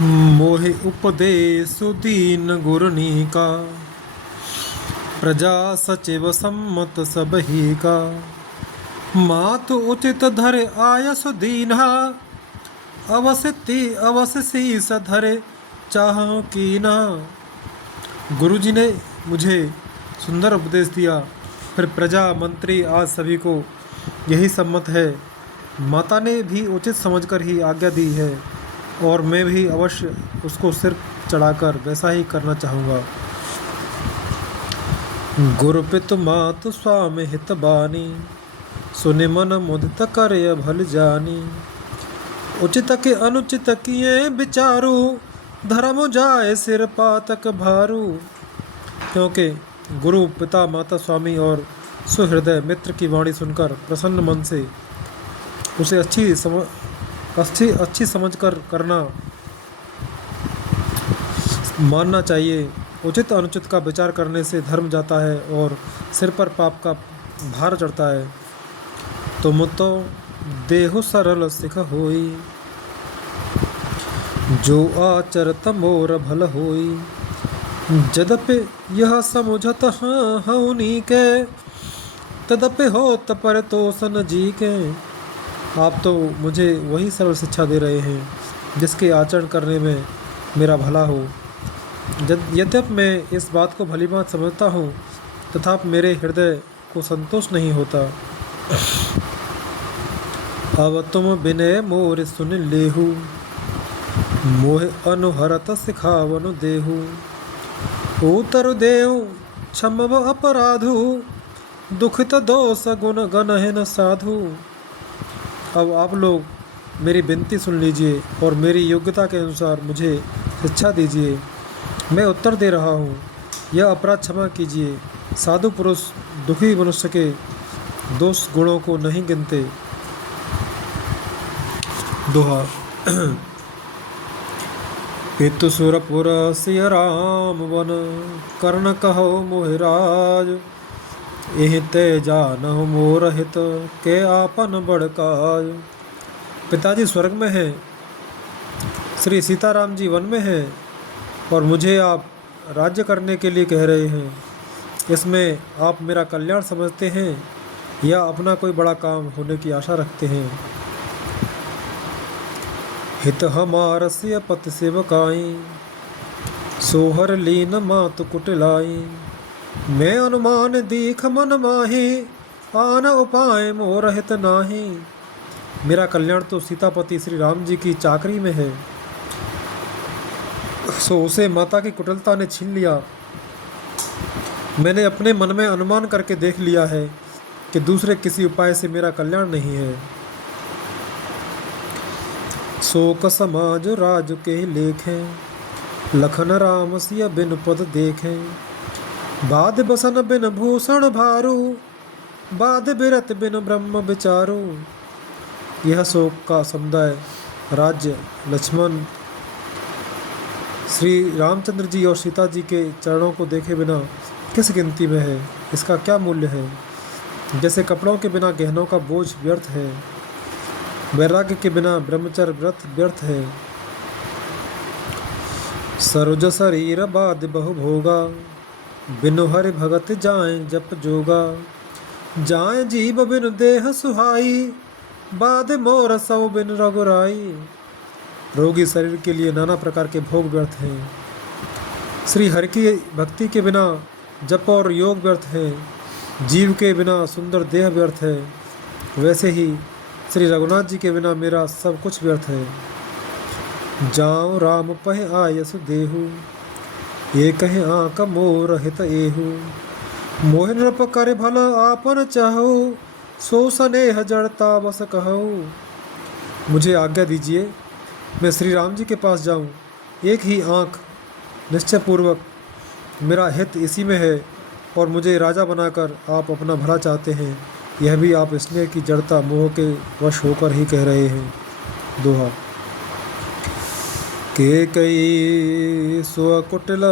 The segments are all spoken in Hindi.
मोहि उपदेश दीन गुरनी का, प्रजा सचिव सम्मत सबही का। मातु उचित धरे आयस दीन्हा, अवश्य शीस धरे चाह कीना। गुरुजी ने मुझे सुंदर उपदेश दिया, फिर प्रजा मंत्री आज सभी को यही सम्मत है। माता ने भी उचित समझकर ही आज्ञा दी है और मैं भी अवश्य उसको सिर चढ़ाकर वैसा ही करना चाहूँगा। गुरु पितु मातु स्वामी हित बानी, सुनि मन मुदित करे भल जानी। उचित के अनुचित किए विचारू, धर्म जाए सिर पातक भारू। क्योंकि गुरु पिता माता स्वामी और सुहृदय मित्र की वाणी सुनकर प्रसन्न मन से उसे अच्छी समझ कर करना मानना चाहिए। उचित अनुचित का विचार करने से धर्म जाता है और सिर पर पाप का भार चढ़ता है। तुम तो देहु सरल सिख होई, जो आचरत मोर भल होई। जदपि यह समुझत हऊनी के, तदपि होत पर तोसन जी के। आप तो मुझे वही सरल शिक्षा दे रहे हैं जिसके आचरण करने में मेरा भला हो। यद्यपि मैं इस बात को भली बात समझता हूँ, तथापि मेरे हृदय को संतोष नहीं होता। अब तुम विनय मोर सुन लेहु, मोह अनुहरत सिखावनु देहु। उतर देव क्षमव अपराधु, दुखित दोष गुण गणहिन साधु। अब आप लोग मेरी विनती सुन लीजिए और मेरी योग्यता के अनुसार मुझे शिक्षा दीजिए। मैं उत्तर दे रहा हूँ, यह अपराध क्षमा कीजिए। साधु पुरुष दुखी मनुष्य के दोष गुणों को नहीं गिनते। दोहा। पितु सुरपुर सिय राम वन, कर्ण कहो मोहिराज। एहि ते जानहु मोर हित, के आपन बड़ काज। पिताजी स्वर्ग में हैं, श्री सीताराम जी वन में हैं और मुझे आप राज्य करने के लिए कह रहे हैं। इसमें आप मेरा कल्याण समझते हैं या अपना कोई बड़ा काम होने की आशा रखते हैं। हित हमार सिय पति सेवकाई, सोहर लीन मातु कुटिलाई। मैं अनुमान दीख मन माही, आन उपाय मोर हित नाही। मेरा कल्याण तो सीतापति श्री राम जी की चाकरी में है, सो उसे माता की कुटिलता ने छीन लिया। मैंने अपने मन में अनुमान करके देख लिया है कि दूसरे किसी उपाय से मेरा कल्याण नहीं है। शोक समाज राज के लेखें, लखन राम सिय बिन पद देखें। बाध बसन बिन भूषण भारू, बाध बिरत बिन ब्रह्म विचारू। यह शोक का समुदाय राज्य लक्ष्मण श्री रामचंद्र जी और सीता जी के चरणों को देखे बिना किस गिनती में है, इसका क्या मूल्य है। जैसे कपड़ों के बिना गहनों का बोझ व्यर्थ है, वैराग्य के बिना ब्रह्मचर्य व्रत व्यर्थ है। सरोज शरीर बाध बहु भोगा, बिनु हरि भगत जाए जप जोगा। जाए जीव बिनु देह सुहाई, बाध मोर सब बिन रघुराई। रोगी शरीर के लिए नाना प्रकार के भोग व्यर्थ हैं। श्री हरि की भक्ति के बिना जप और योग व्यर्थ है। जीव के बिना सुंदर देह व्यर्थ है। वैसे ही श्री रघुनाथ जी के बिना मेरा सब कुछ व्यर्थ है। जाऊँ राम पह आयस देहु, ये कहे आँख मोर हित एहु। मोह नृप कर भल आपन चाहु, सो स्नेह जड़ता बस कहु। मुझे आज्ञा दीजिए, मैं श्री राम जी के पास जाऊं। एक ही आँख निश्चय पूर्वक मेरा हित इसी में है और मुझे राजा बनाकर आप अपना भला चाहते हैं। यह भी आप स्नेह की जड़ता मोह के वश होकर ही कह रहे हैं। दोहा। के कई स्वकुटिल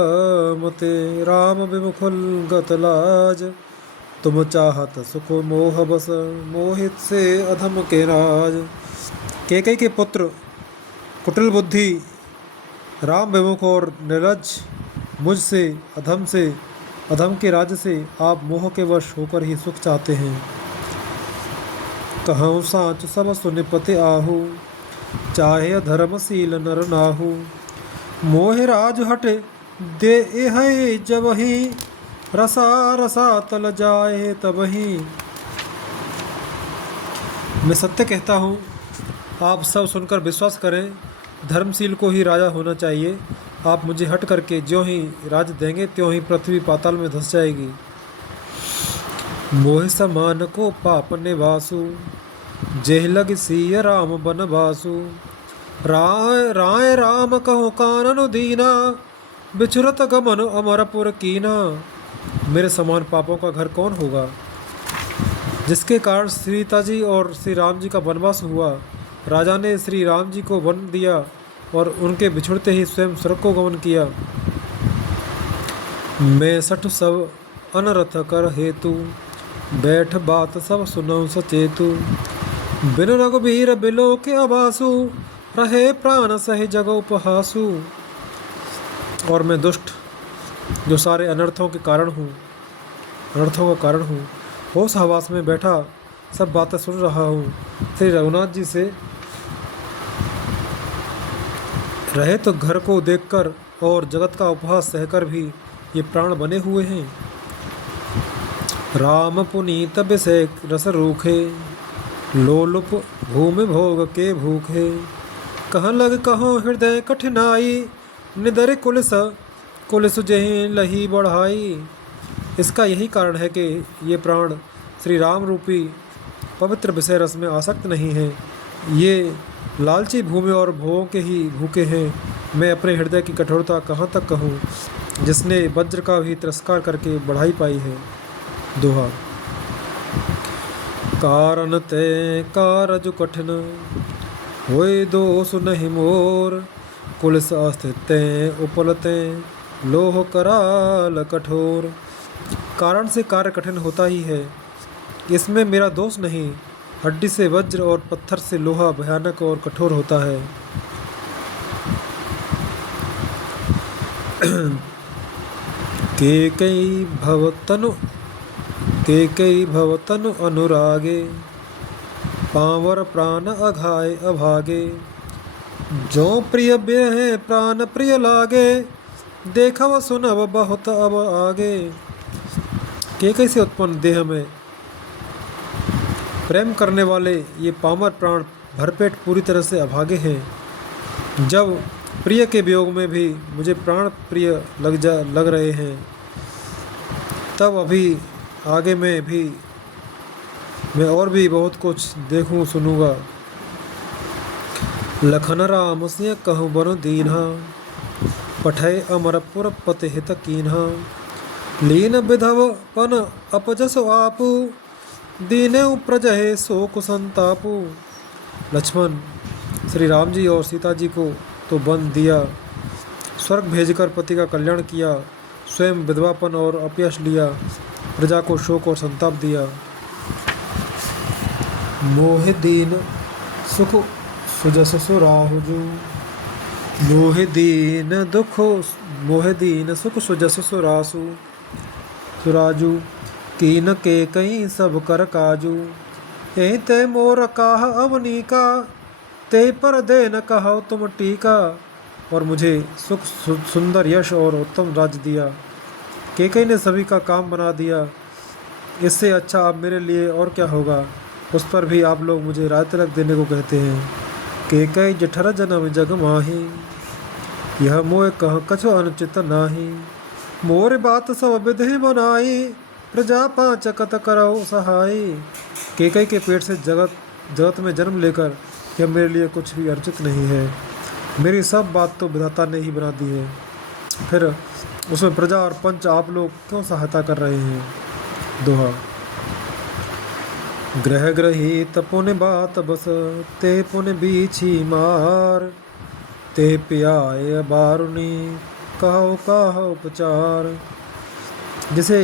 मते, राम विमुखुल गत लाज। तुम चाहत सुख मोह बस, मोहित से अधम के राज। के कई के पुत्र कुटिल बुद्धि राम विमुख और निर्लज मुझसे अधम के राज्य से आप मोह के वश होकर ही सुख चाहते हैं। कहूँ साँच सब सुनिपति आहू, चाहे धर्मशील नर नाहू। मोह राज हट दे है जब ही, रसा रसा तल जाए तब ही। मैं सत्य कहता हूँ, आप सब सुनकर विश्वास करें। धर्मशील को ही राजा होना चाहिए। आप मुझे हट करके ज्यों ही राज देंगे त्यों ही पृथ्वी पाताल में धंस जाएगी। मोह समान को पाप निवासु, जेह लग सिय राम बनवासु। राय राम कहो कानन दीना, बिछुरत गमन अमरपुर कीना। मेरे समान पापों का घर कौन होगा, जिसके कारण सीता जी और श्री राम जी का वनवास हुआ। राजा ने श्री राम जी को वन दिया और उनके बिछुड़ते ही स्वयं स्वर्ग को गमन किया। मैं सठ सब अनरथ कर हेतु, बैठ बात सब सुनऊ सचेतु। बिन रघुबीर बिलो के अबासु, रहे प्राण सहे जग उपहासु। और मैं दुष्ट जो सारे अनर्थों का कारण हूँ, होश हवास में बैठा सब बातें सुन रहा हूँ। श्री रघुनाथ जी से रहे तो घर को देखकर और जगत का उपहास सहकर भी ये प्राण बने हुए हैं। राम पुनीत विषय रस रूखे, लोलुप भूमि भोग के भूखे। कहाँ लग कहो हृदय कठिनाई, निदर कुलिस जहीं लही बढ़ाई। इसका यही कारण है कि ये प्राण श्री राम रूपी पवित्र विषय रस में आसक्त नहीं है। ये लालची भूमि और भोगों के ही भूखे हैं। मैं अपने हृदय की कठोरता कहाँ तक कहूँ, जिसने वज्र का भी तिरस्कार करके बढ़ाई पाई है। दोहा। कारण ते कारज कठिन, होए दोष नहीं मोर। कुलिस अस्थित उपलते, लोह कराल कठोर। कारण से कार्य कठिन होता ही है, इसमें मेरा दोष नहीं। हड्डी से वज्र और पत्थर से लोहा भयानक और कठोर होता है। केकई भवतनु अनुरागे, पावर प्राण अघाय अभागे। जो प्रिय बिरहे प्राण प्रिय लागे, देखव सुनव बहुत अब आगे। केकई से उत्पन्न देह में प्रेम करने वाले ये पामर प्राण भरपेट पूरी तरह से अभागे हैं। जब प्रिय के वियोग में भी मुझे प्राण प्रिय लग रहे हैं, तब अभी आगे में भी मैं और भी बहुत कुछ देखूं सुनूंगा। लखन राम सिंह कहूँ बनो दीन्हा, पठय अमरपुर पति हित कीन्हा। लीन विधव पन अपजस आपू, दीने प्रजहे शोक संतापू। लक्ष्मण श्री राम जी और सीता जी को तो बंद दिया, स्वर्ग भेजकर पति का कल्याण किया, स्वयं विधवापन और अपयश लिया, प्रजा को शोक और संताप दिया। मोह दीन सुख सुजस सुराहुजू, मोह दीन सुख सुजस सुराजू। कीन के कई सब कर काजू, यही ते मोर काह अवनीका। ते पर दे न कहो तुम टीका। और मुझे सुख सुंदर यश और उत्तम राज्य दिया। केकई ने सभी का काम बना दिया। इससे अच्छा अब मेरे लिए और क्या होगा। उस पर भी आप लोग मुझे राज तिलक देने को कहते हैं। केकई जठर जन्म जग माही, यह मोह कह कछु अनुचित नाही। मोर बात सब विधि बनाई, प्रजा पाचकत करो सहाय। केकई के पेट से जगत में जन्म लेकर यह मेरे लिए कुछ भी अर्जित नहीं है। मेरी सब बात तो विधाता ने ही बना दी है, फिर उसमें प्रजा और पंच आप लोग क्यों सहायता कर रहे हैं। दोहा। ग्रह ग्रहित पुन बात बस, ते पुन बीछी मार। ते पियाए बारुनी, कहो कहो उपचार। जिसे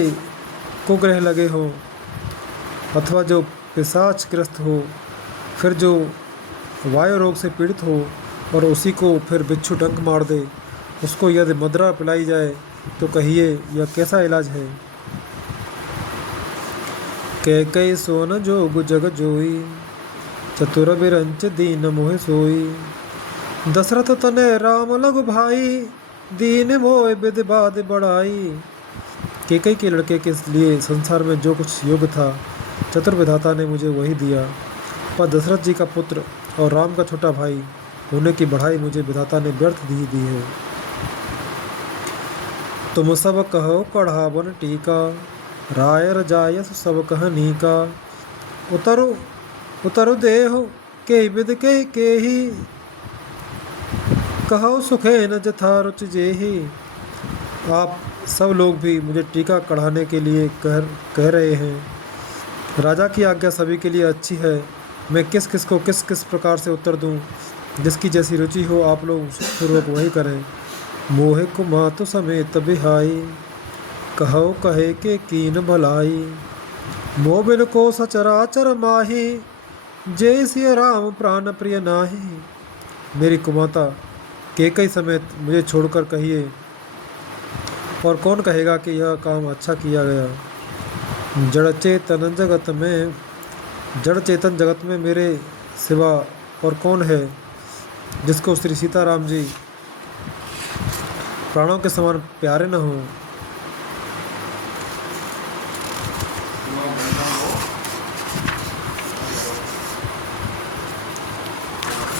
कुग्रह लगे हो अथवा जो पिशाच ग्रस्त हो, फिर जो वायु रोग से पीड़ित हो और उसी को फिर बिच्छू डंक मार दे, उसको यदि मदिरा पिलाई जाए तो कहिए यह कैसा इलाज है। कई सोन जोग जग जोई, चतुर बिरंच दीन मोह सोई। दशरथ तने राम लघु भाई, दीन मोह विधि बाध बढ़ाई। केकई के लड़के के लिए संसार में जो कुछ योग्य था चतुर विधाता ने मुझे वही दिया, पर दशरथ जी का पुत्र और राम का छोटा भाई होने की बढ़ाई मुझे विधाता ने व्यर्थ दी है। तुम सब कहो कढ़ावन टीका, राय रजायस सब कहनी का। उतरु उतरु देहो के विद के ही, कहो सुखे न जथा रुचि जेहि। आप सब लोग भी मुझे टीका कढ़ाने के लिए कह रहे हैं। राजा की आज्ञा सभी के लिए अच्छी है, मैं किस किस को किस किस प्रकार से उत्तर दूं। जिसकी जैसी रुचि हो आप लोग सुखपूर्वक वही करें। मोहे को मातु समेत बिहाई, कहो कहे के कीन भलाई। मोबिन को सचराचर माही, जय सिय राम प्राण प्रिय नाही। मेरी कुमाता केकई समेत मुझे छोड़कर कहिए, और कौन कहेगा कि यह काम अच्छा किया गया। जड़ चेतन जगत में मेरे सिवा और कौन है जिसको श्री सीताराम जी प्राणों के समान प्यारे न हो।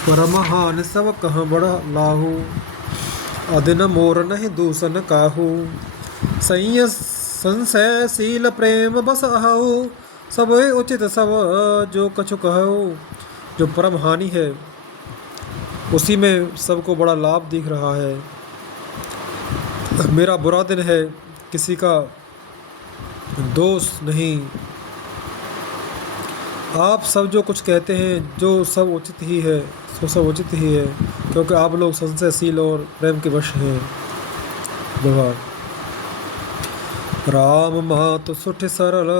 परमहान सब कहाँ बड़ा लाहू, अदिन मोर नहीं दूषण काहू। संशय शील प्रेम बस आहू, सब उचित सब जो कछु कहू। जो परम हानि है उसी में सबको बड़ा लाभ दिख रहा है। मेरा बुरा दिन है किसी का दोष नहीं। आप सब जो कुछ कहते हैं जो सब उचित ही है, सो सब उचित ही है, क्योंकि आप लोग संशयशील और प्रेम के वश हैं। दोहा। राम मातु सुठ सरल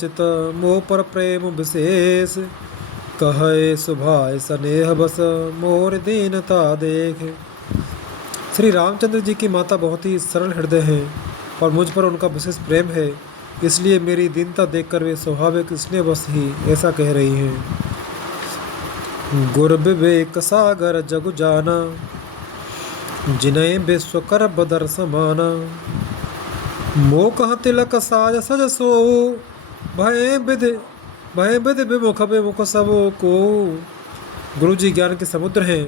चित, मोह पर प्रेम विशेष। कहे सुभाय स्नेह बस, मोर दीनता देख। श्री रामचंद्र जी की माता बहुत ही सरल हृदय हैं और मुझ पर उनका विशेष प्रेम है, इसलिए मेरी दीनता देखकर वे स्वाभाविक स्नेह बस ही ऐसा कह रही हैं। गुर विवेक सागर जगु जाना, जिनय विश्व कर बदर समाना। मोह कह तिलक साज सज सोऊ, भय विधि विमुख विमुख सबो को। गुरु जी ज्ञान के समुद्र हैं,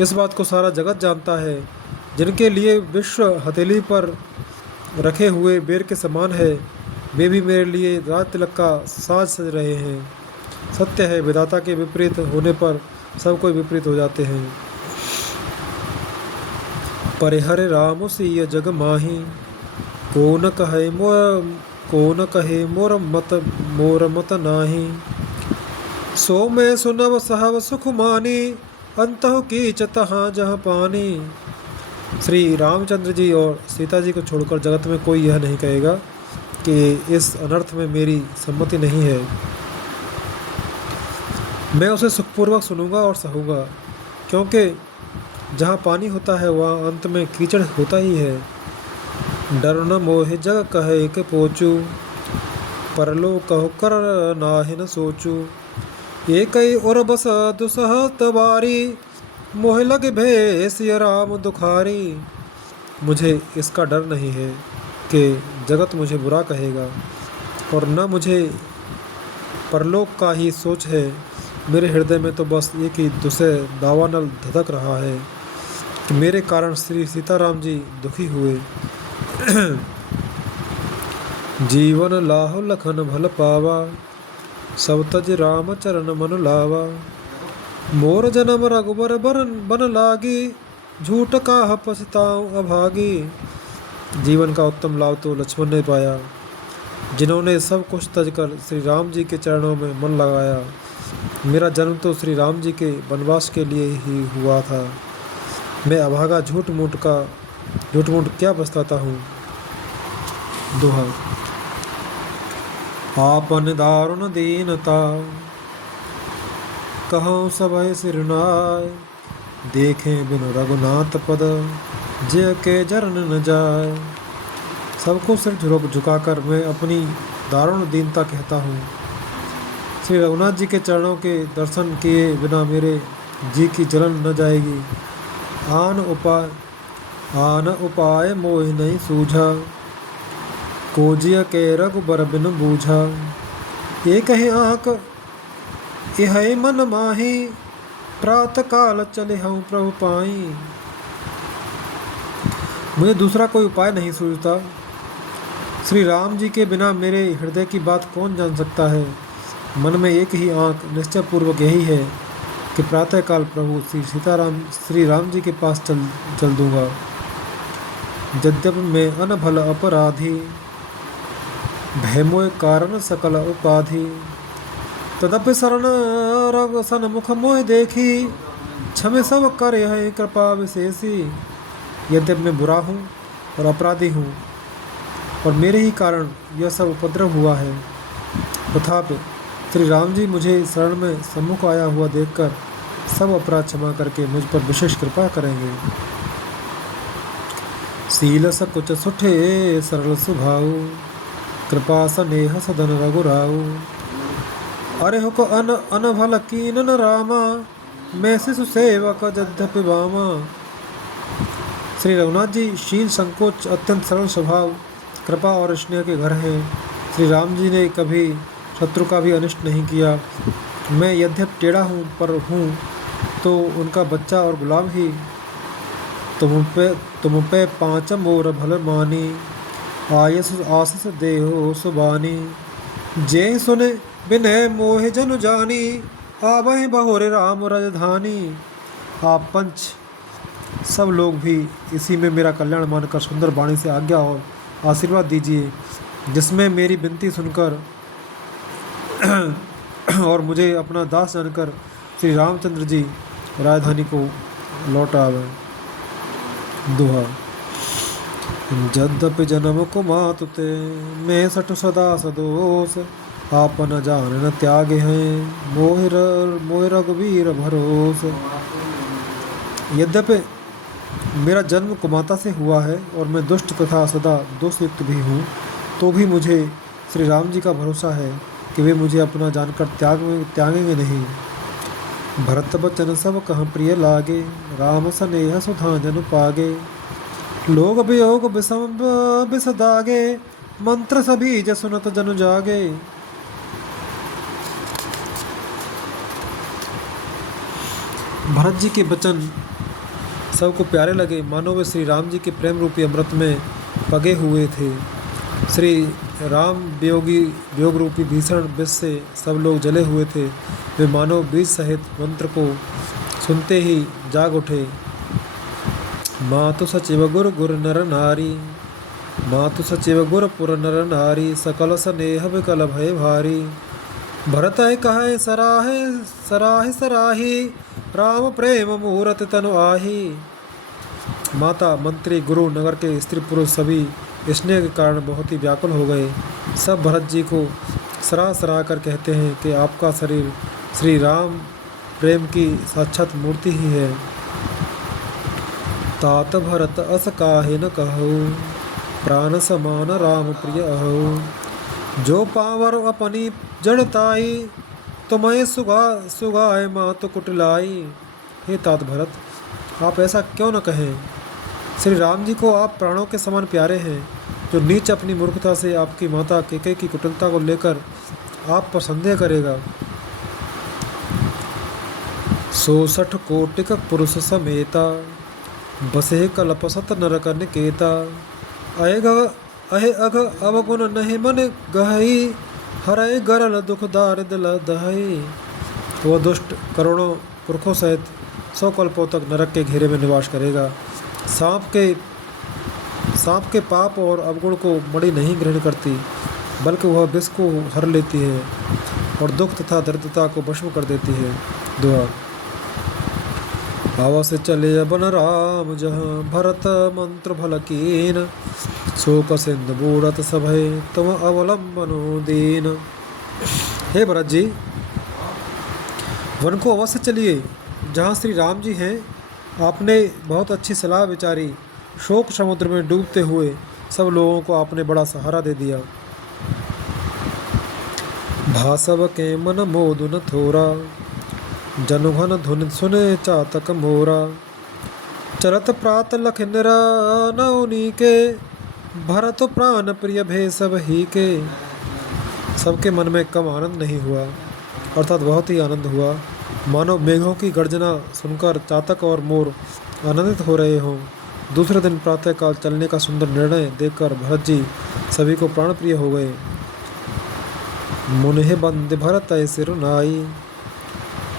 इस बात को सारा जगत जानता है। जिनके लिए विश्व हथेली पर रखे हुए बेर के समान है, वे भी मेरे लिए राज तिलक का साज सज रहे हैं। सत्य है, विधाता के विपरीत होने पर सब कोई विपरीत हो जाते हैं। परिहर राम सिय जग माही, को न कहे मोर मत नाही। सो मैं सुनब सहब सुख मानी, अंतः की चतहाँ जहाँ पानी। श्री रामचंद्र जी और सीता जी को छोड़कर जगत में कोई यह नहीं कहेगा कि इस अनर्थ में मेरी सम्मति नहीं है। मैं उसे सुखपूर्वक सुनूंगा और सहूँगा, क्योंकि जहाँ पानी होता है वहाँ अंत में कीचड़ होता ही है। डर न मोह जग कहे के पोचू, परलो कहो कर नाहि न सोचू। एक और बस दुसह तबारी, मोह लग भे सिय राम दुखारी। मुझे इसका डर नहीं है कि जगत मुझे बुरा कहेगा, और न मुझे परलोक का ही सोच है। मेरे हृदय में तो बस एक ही दुसह दावानल धधक रहा है कि मेरे कारण श्री सीताराम जी दुखी हुए। जीवन लाहो लखन भल पावा, सब तज राम चरण मन लावा। मोर जन्म रघुबर बन लागी, झूठ काह पछताऊं अभागी। जीवन का उत्तम लाभ तो लक्ष्मण ने पाया, जिन्होंने सब कुछ तजकर श्री राम जी के चरणों में मन लगाया। मेरा जन्म तो श्री राम जी के वनवास के लिए ही हुआ था। मैं अभागा झूठ मूठ क्या पछताता हूँ। दोहा। आपन दारुण दीनता, कहूँ सबय सिरनाय। देखें बिनु रघुनाथ पद, जय के जरन न जाए। सबको सिर झुकाकर मैं अपनी दारुण दीनता कहता हूँ। श्री रघुनाथ जी के चरणों के दर्शन किए बिना मेरे जी की जलन न जाएगी। आन उपाय मोहि नहीं सूझा, कोजिया के रघुबर बिन बूझा। ये कहीं आँख यह मन माही, प्रातः काल चले हूँ प्रभु पाई। मुझे दूसरा कोई उपाय नहीं सूझता। श्री राम जी के बिना मेरे हृदय की बात कौन जान सकता है। मन में एक ही आँख निश्चय पूर्वक यही है कि प्रातःकाल प्रभु श्री राम जी के पास चल दूंगा। यद्यपि मैं अनभल अपराधी, भयमोय कारण सकल उपाधि। तदपि शरण रघु सन्मुख मोह देखी, क्षमे सब कर यह कृपा विशेषी। यद्यपि मैं बुरा हूँ और अपराधी हूँ और मेरे ही कारण यह सब उपद्रव हुआ है, तथापि श्री राम जी मुझे शरण में सम्मुख आया हुआ देखकर सब अपराध क्षमा करके मुझ पर विशेष कृपा करेंगे। सील सकुच सुठे सरल स्वभाव, कृपा स्नेह सदन रघुराऊ। अरे हुक अनभल कीन रामा, मैं शिशु सेवक यद्यपि बामा। श्री रघुनाथ जी शील संकोच अत्यंत सरल स्वभाव, कृपा और स्नेह के घर हैं। श्री राम जी ने कभी शत्रु का भी अनिष्ट नहीं किया। मैं यद्यपि टेढ़ा हूँ पर हूँ तो उनका बच्चा और गुलाम ही। तुम पे पाँचम मोर भल मानी, आयस आशीष देहो सुबानी। जय सुने बिनय मोह जनु जानी, आवहि बहुरे राम राजधानी। आप पंच सब लोग भी इसी में मेरा कल्याण मानकर सुंदर वाणी से आज्ञा और आशीर्वाद दीजिए, जिसमें मेरी विनती सुनकर और मुझे अपना दास जानकर श्री रामचंद्र जी राजधानी को लौट आवे। दोहा। यद्यपि जन्म को मातुते, मैं सठ सदा सदोष। आप न जान न त्यागे हैं, मोह रघुवीर भरोस। यद्यपि मेरा जन्म कुमाता से हुआ है और मैं दुष्ट तथा सदा दोषयुक्त भी हूँ, तो भी मुझे श्री राम जी का भरोसा है कि वे मुझे अपना जानकर त्यागेंगे नहीं। भरत बचन सब कहाँ प्रिय लागे, राम स्नेह सुधा जन पागे। लोग वियोग विषम विसदागे, मंत्र सभी जसुनत जन जागे। भरत जी के वचन सबको प्यारे लगे, मानो वे श्री राम जी के प्रेम रूपी अमृत में पगे हुए थे। श्री राम वियोग रूपी भीषण विष से सब लोग जले हुए थे। वे मानो बीज सहित मंत्र को सुनते ही जाग उठे। मातु सचिव गुर गुर नर नारी, मातु सचिव गुर पुर नर नारी। सकल स्नेह विकल भय भारी, भरत कहे सराहे सराहे सराही। राम प्रेम मुहूर्त तनु आही। माता मंत्री गुरु नगर के स्त्री पुरुष सभी स्नेह के कारण बहुत ही व्याकुल हो गए। सब भरत जी को सराह कर कहते हैं कि आपका शरीर श्री राम प्रेम की साक्षात मूर्ति ही है। तात भरत अस काहे न कहो, प्राण समान राम प्रिय अहो। जो पावर अपनी जड़ताई, तुम्हें सुगाए मात कुटलाई। हे तात भरत, आप ऐसा क्यों न कहें। श्री राम जी को आप प्राणों के समान प्यारे हैं। जो नीच अपनी मूर्खता से आपकी माता कैकेयी की कुटिलता को लेकर आप पर संदेह करेगा। 66 कोटिक पुरुष समेता, बसे कल्पसत नरक निकेता। अहे अघ अवगुण नहीं मन गहई, हरय गरल दुख दारिद दहई। वह दुष्ट करोड़ों पुरखों सहित 100 कल्पों तक नरक के घेरे में निवास करेगा। सांप के पाप और अवगुण को मणि नहीं ग्रहण करती, बल्कि वह विष को हर लेती है और दुख तथा दरिद्रता को भस्म कर देती है। दुआ। आवा से चले बन राम जहाँ, भरत मंत्र भल कीन। शोक सिंधु बूढ़त सभय, तुम अवलंबनो दीन। हे भरत जी, वन को अवश्य चलिए जहाँ श्री राम जी हैं आपने बहुत अच्छी सलाह विचारी। शोक समुद्र में डूबते हुए सब लोगों को आपने बड़ा सहारा दे दिया। भासव के मन मोद न थोरा, जनुघन धुन सुने चातक मोरा। चलत प्रात लख नौनी के, भरत प्राण प्रिय भे सब ही के। सबके मन में कम आनंद नहीं हुआ, अर्थात बहुत ही आनंद हुआ, मानो मेघों की गर्जना सुनकर चातक और मोर आनंदित हो रहे हों। दूसरे दिन प्रातःकाल चलने का सुंदर निर्णय देखकर भरत जी सभी को प्राण प्रिय हो गए। मुनिह बंद भरत सिर नाई,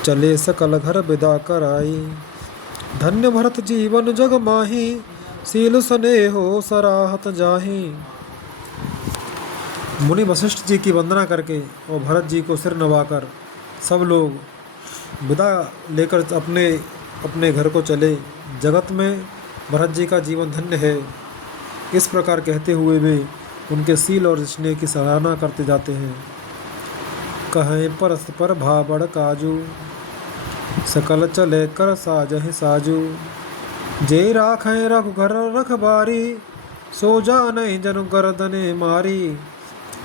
चले सकल घर विदा कराई। धन्य भरत जीवन जग माही, सील स्नेहो सराहत जाही। मुनि वशिष्ठ जी की वंदना करके और भरत जी को सिर नवाकर सब लोग विदा लेकर अपने अपने घर को चले। जगत में भरत जी का जीवन धन्य है, इस प्रकार कहते हुए वे उनके सील और स्नेह की सराहना करते जाते हैं। कहें परस्पर भाबड़ काजू, सकल चले कर साजहि साजू। जे राखें रघुघर रखबारी, सो जाने जनु गर्दने मारी।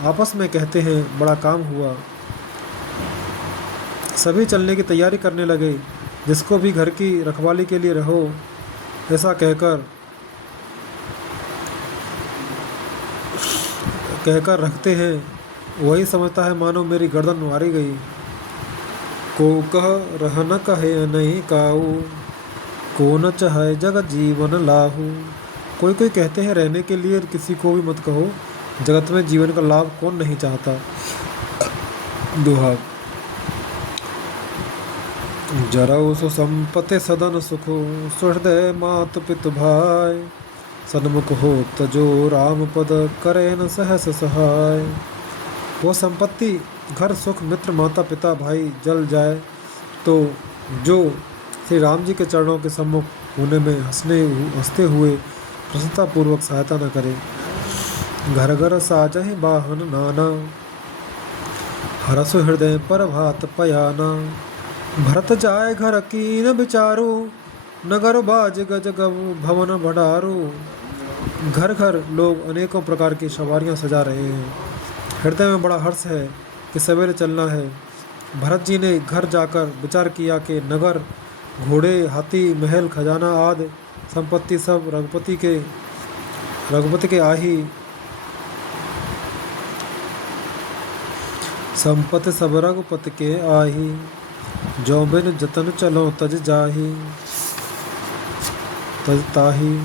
आपस में कहते हैं बड़ा काम हुआ। सभी चलने की तैयारी करने लगे। जिसको भी घर की रखवाली के लिए रहो, ऐसा कहकर रखते हैं, वही समझता है मानो मेरी गर्दन मारी गई। को कह रह न कहे नहीं काऊ, को न चाहे जगत जीवन लाहू। कोई कोई कहते हैं रहने के लिए किसी को भी मत कहो, जगत में जीवन का लाभ कौन नहीं चाहता। दोहा। जरऊ सो संपत्ति सदन सुखो, सुहृदय मात पितु भाई। सन्मुख हो तजो राम पद, करे न सहस सहाय। वो संपत्ति, घर, सुख, मित्र, माता पिता, भाई जल जाए तो जो श्री राम जी के चरणों के सम्मुख होने में हंसते हुए प्रसन्नतापूर्वक सहायता न करे। घर घर साजहि बाहन नाना, हरसु हृदय पर भात पयाना। भरत जाय घर कीन विचारू, नगर बाज गज भवन भंडारू। घर घर लोग अनेकों प्रकार की सवारियां सजा रहे हैं। हृदय में बड़ा हर्ष है कि सवेरे चलना है। भरत जी ने घर जाकर विचार किया कि नगर, घोड़े, हाथी, महल, खजाना आदि संपत्ति सब रघुपति के आही। संपत्ति सब रघुपति के आही, जो बिन जतन चलो तज जाही। तज ताही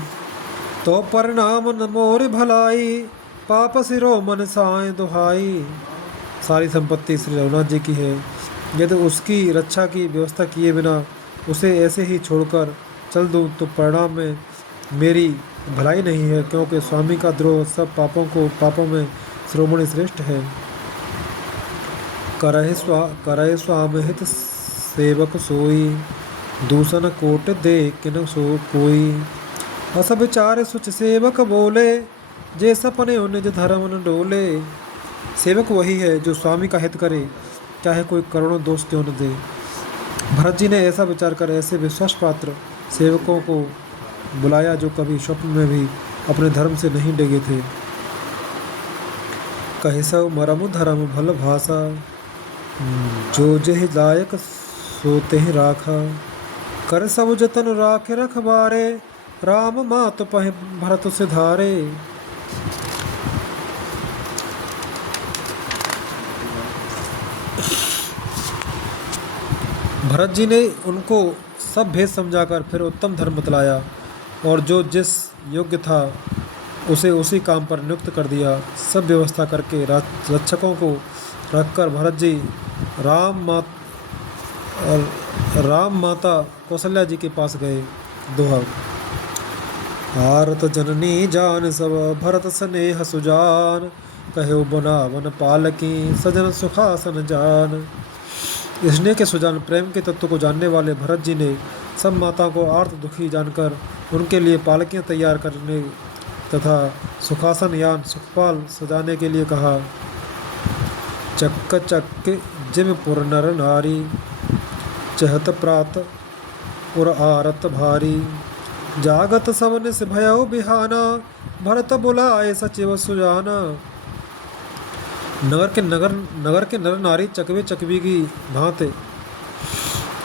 तो परिणाम न मोर भलाई, पाप सिरो मन साए दुहाई। सारी संपत्ति श्री रघुनाथ जी की है। यदि उसकी रक्षा की व्यवस्था किए बिना उसे ऐसे ही छोड़कर चल दूं तो परिणाम में मेरी भलाई नहीं है, क्योंकि स्वामी का द्रोह सब पापों में श्रोमणी श्रेष्ठ है। करहि स्वामी हित सेवक सोई, दूषण कोट दे किन सो कोई। अस विचार सुच सेवक बोले, जे सपने निज धर्म न डोले। सेवक वही है जो स्वामी का हित करे, चाहे कोई करोड़ों दोष क्यों न दे। भरत जी ने ऐसा विचार कर ऐसे विश्वास पात्र सेवकों को बुलाया जो कभी स्वप्न में भी अपने धर्म से नहीं डेगे थे। कहि सब मरम धर्म भल भाषा, जो जेहि लायक सो तेहि राखा। कर सब जतन राखे रखबारे, राम मात पहि भरत सिधारे। भरत जी ने उनको सब भेद समझाकर फिर उत्तम धर्म बतलाया और जो जिस योग्य था उसे उसी काम पर नियुक्त कर दिया। सब व्यवस्था करके रक्षकों को रखकर भरत जी राम माता कौशल्या जी के पास गए। दोहा। आरत जननी जान सब, भरत स्नेह सुजान। कहो बनावन पालकी, सजन सुखासन जान। स्नेह के सुजान, प्रेम के तत्व को जानने वाले भरत जी ने सब माताओं को आर्त दुखी जानकर उनके लिए पालकियां तैयार करने तथा सुखासन यान सुखपाल सजाने के लिए कहा। चक्क चक्क जिम पुर नर नारी, चहत प्रात और आरत भारी। जागत सबन से भयो बिहाना, भरत बुलाए सचिव सुजाना। नगर के नर नारी चकवे चकवी की भांति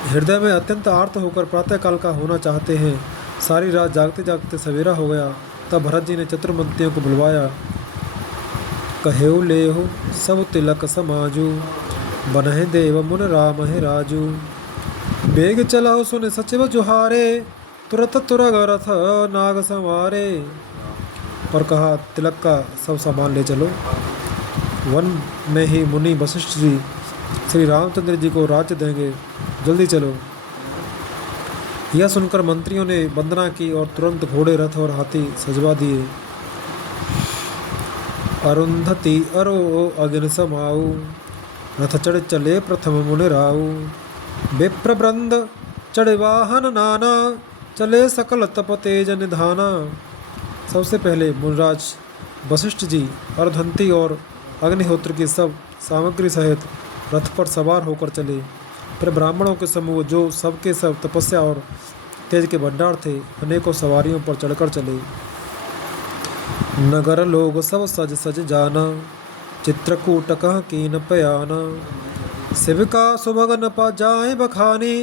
हृदय में अत्यंत आर्त होकर प्रातःकाल का होना चाहते हैं। सारी रात जागते जागते सवेरा हो गया। तब भरत जी ने चतुर्मंत्रियों को बुलवाया। कहेऊ लेहु सब तिलक समाजू, बनहि देव मुन राम है राजू। बेग चलाओ सुन सचिव जुहारे, तुरत तुरग रथ नाग संवारे। और कहा तिलक का सब सामान ले चलो। वन में ही मुनि वशिष्ठ जी श्री रामचंद्र जी को राज्य देंगे, जल्दी चलो। यह सुनकर मंत्रियों ने वंदना की और तुरंत घोड़े रथ और हाथी सजवा दिए। अरुंधति अरो अग्नि समाऊ, रथ चढ़ चले प्रथम मुनि राऊ। विप्र वृंद चढ़े वाहन नाना, चले सकल तप तेज निधाना। सबसे पहले मुनिराज वशिष्ठ जी अरुंधति और अग्निहोत्र की सब सामग्री सहित रथ पर सवार होकर चले। फिर ब्राह्मणों के समूह जो सबके सब तपस्या और तेज के भंडार थे, अनेकों सवारियों पर चढ़कर चले। नगर लोग सब सज सज जाना, चित्रकूट कह कीन पयाना। शिव का सुभग न पा जाए बखानी,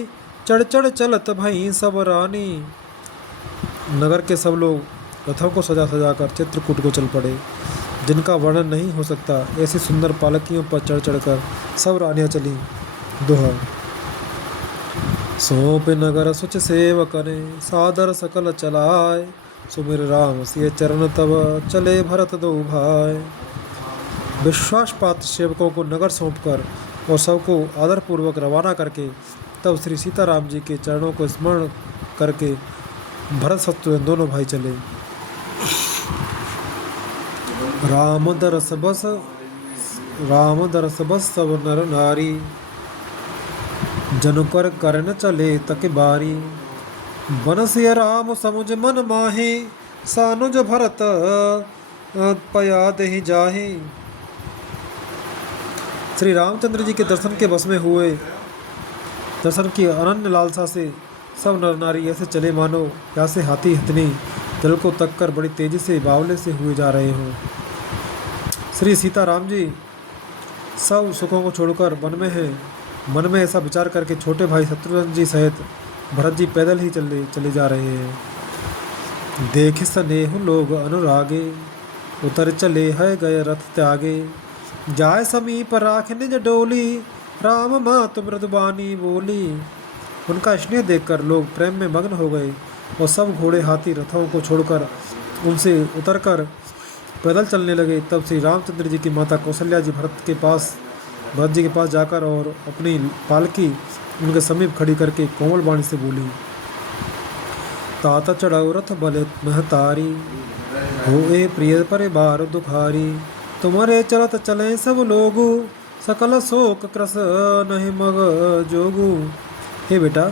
चढ़ चढ़ चलत भई सब रानी। नगर के सब लोग रथों को सजा सजा कर चित्रकूट को चल पड़े, जिनका वर्णन नहीं हो सकता। ऐसी सुंदर पालकियों पर चढ़ चढ़कर सब रानियां चली। दोहा। सौंप नगर सुच सेवकने, सादर सकल चलाए। सुमिर राम सिय चरण तब, चले भरत दो भाई। विश्वासपात्र सेवकों को नगर सौंपकर और सबको आदरपूर्वक रवाना करके तब श्री सीताराम जी के चरणों को स्मरण करके भरत शत्रुघ्न दोनों भाई चले। राम दरस बस सब नर नारी, जनु कर करन चले तक बारी। बनसिय राम समुझ मन माहे, सानुज भरत पया दहि जाहे। श्री रामचंद्र जी के दर्शन के बस में हुए, दर्शन की अनन्य लालसा से सब नर नारी ऐसे चले मानो जैसे हाथी हथनी जल को तक कर बड़ी तेजी से बावले से हुए जा रहे हों। श्री सीताराम जी सब सुखों को छोड़कर वन में हैं। मन में ऐसा विचार करके छोटे भाई शत्रुघ्न जी सहित भरत जी पैदल ही चले जा रहे हैं। देख स्नेह लोग अनुरागे, उतर चले है गए रथ त्यागे। जाय समीप राख निज डोली, राम मात मृदुबानी बोली। उनका स्नेह देखकर लोग प्रेम में मग्न हो गए और सब घोड़े हाथी रथों को छोड़कर उनसे उतरकर पैदल चलने लगे। तब श्री रामचंद्र जी की माता कौशल्या जी भरत जी के पास जाकर और अपनी पालकी उनके समीप खड़ी करके कोमल वाणी से बोली। ताता चढ़ाओ रथ बल महतारी, होए प्रिय परिवार दुखारी। तुम्हारे चलत चले सब लोगु, सकल शोक क्रस नहीं मग जोगु। हे बेटा,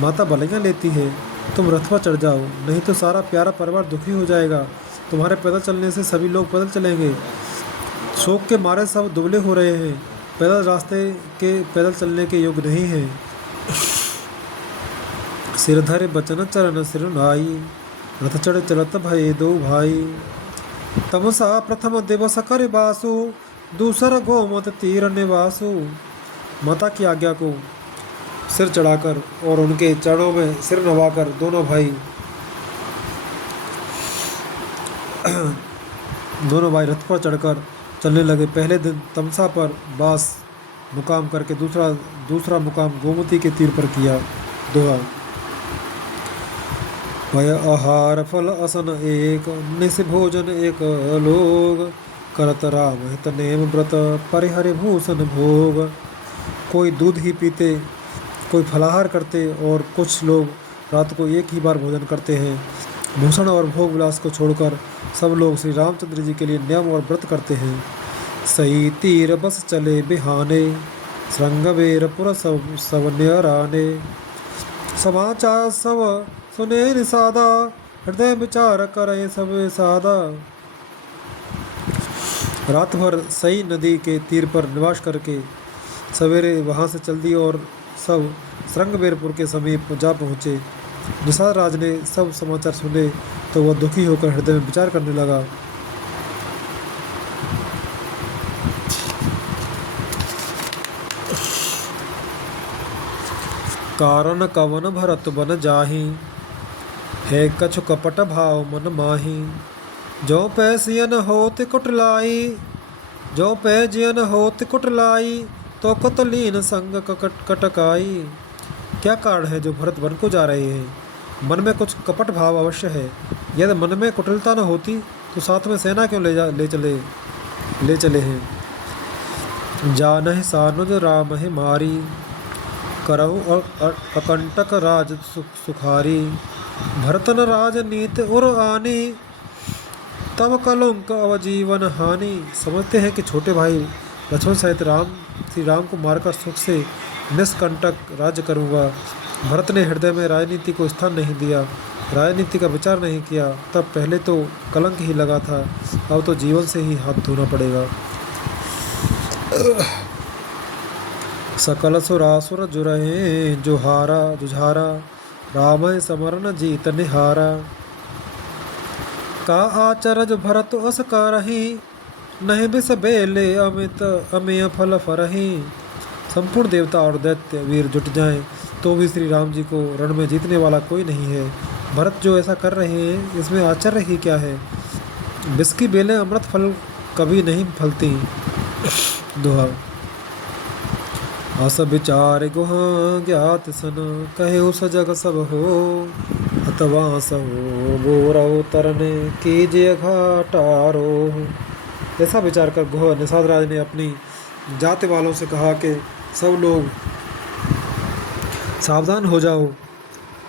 माता बलियाँ लेती है, तुम रथ पर चढ़ जाओ, नहीं तो सारा प्यारा परिवार दुखी हो जाएगा। तुम्हारे पैदल चलने से सभी लोग पैदल चलेंगे। शोक के मारे सब दुबले हो रहे हैं, पैदल चलने के योग्य नहीं हैं। सिरधर बचन चरण सिरनाई, रथ चढ़ चलत भये दो भाई। तमसा प्रथम दिवस कर बासु, दूसर गोमत तीर निवासु। माता की आज्ञा को सिर चढ़ाकर और उनके चरणों में सिर नवाकर दोनों भाई रथ पर चढ़कर चलने लगे। पहले दिन तमसा पर बास मुकाम करके दूसरा मुकाम गोमती के तीर पर किया। दोहा। भय आहार फल असन एक, निस भोजन एक लोग। करत राम हित नेम व्रत, परिहरि भूषण भोग। कोई दूध ही पीते, कोई फलाहार करते और कुछ लोग रात को एक ही बार भोजन करते हैं। भूषण और भोग विलास को छोड़कर सब लोग श्री रामचंद्र जी के लिए नियम और व्रत करते हैं। सही तीर बस चले बिहाने, श्रृंगवेर पुर सब न्यराने। समाचार सब सुने निषादा, हृदय विचार करे सब सादा। रात भर सई नदी के तीर पर निवास करके सवेरे वहाँ से चल दी और सब श्रृंगबेरपुर के समीप जा पहुँचे। निषाद राज ने सब समाचार सुने तो वह दुखी होकर हृदय में विचार करने लगा। कारण कवन भरत बन जाहि, है कछु कपट भाव मन माही। जो पैसियन होत कुटलाई, जो पैजियन होत कुटलाई, तो कुतलीन संग कटकाई। क्या कारण है जो भरत वन को जा रहे हैं? मन में कुछ कपट भाव अवश्य है। यदि मन में कुटिलता न होती तो साथ में सेना क्यों ले चले हैं। जानहि सानुज राम है मारी, करहु अकंटक राज सुखारी। भरतन राजनीत उर आनी, तब कलंक अवजीवन हानि। समझते हैं कि छोटे भाई लक्ष्मण सहित श्री राम को मारकर सुख से निष्कंटक राज्य करूँगा। भरत ने हृदय में राजनीति को स्थान नहीं दिया, राजनीति का विचार नहीं किया। तब पहले तो कलंक ही लगा था, अब तो जीवन से ही हाथ धोना पड़ेगा। सकल सुरासुर जुरहे जुझारा, राम समरन जीत निहारा। का आचरज भरत अस करही, नहीं बिस बेले अमित अमेय फल फरही। संपूर्ण देवता और दैत्य वीर जुट जाएं तो भी श्री राम जी को रण में जीतने वाला कोई नहीं है। भरत जो ऐसा कर रहे हैं इसमें आश्चर्य ही क्या है। बिस की बेलें अमृत फल कभी नहीं फलती। दोहा। अस विचार गुह ज्ञात सन, कहे उस जग सब हो। अतवा सहो बोरव तरने, कीजिए घाटारो। ऐसा विचार कर गुह निषाद राज ने अपनी जाति वालों से कहा कि सब लोग सावधान हो जाओ,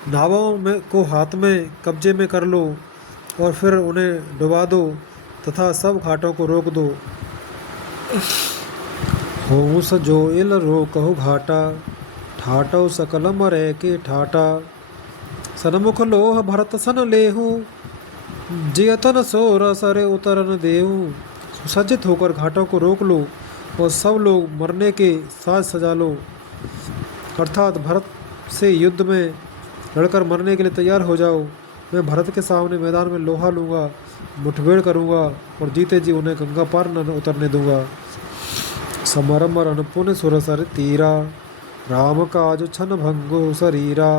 नावों में को हाथ में कब्जे में कर लो और फिर उन्हें डुबा दो तथा सब घाटों को रोक दो। हो सजो इल रोकहु घाटा, ठाटो सकल मरे के ठाटा। सनमुख लोह भरत सन लेहू, जियतन सोर सरे उतरन देहू। सुसज्जित होकर घाटों को रोक लो और सब लोग मरने के साज सजा लो। अर्थात भरत से युद्ध में लड़कर मरने के लिए तैयार हो जाओ। मैं भरत के सामने मैदान में लोहा लूँगा, मुठभेड़ करूँगा और जीते जी उन्हें गंगा पार न उतरने दूंगा। समरम रन पुन सुरसर तीरा, राम काज छन भंगो शरीरा।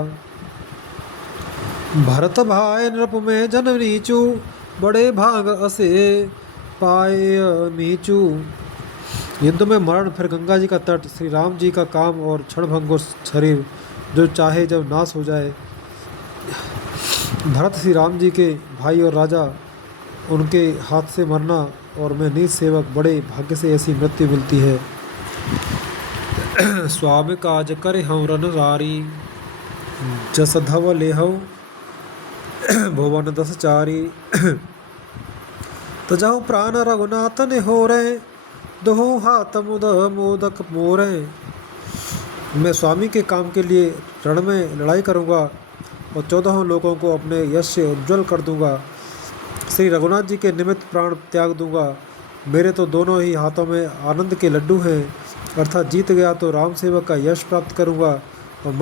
भरत भाई नृप में जन नीचू, बड़े भाग असे पाए मीचू। युद्ध में मरण फिर गंगा जी का तट, श्री राम जी का काम और क्षणभंगुर शरीर जो चाहे जब नाश हो जाए। भरत श्री राम जी के भाई और राजा, उनके हाथ से मरना और मैं नीच सेवक, बड़े भाग्य से ऐसी मृत्यु मिलती है। स्वामी काज करे हूँ रन रारी, जस धव लेहु भुवन दस चारी। तजाऊ प्राण रघुनाथ ने हो रहे, दोहो हाथ मुद मोदक मोरे। मैं स्वामी के काम के लिए रण में लड़ाई करूँगा और 14 लोगों को अपने यश से उज्ज्वल कर दूंगा। श्री रघुनाथ जी के निमित्त प्राण त्याग दूंगा। मेरे तो दोनों ही हाथों में आनंद के लड्डू हैं। अर्थात जीत गया तो राम सेवक का यश प्राप्त करूंगा और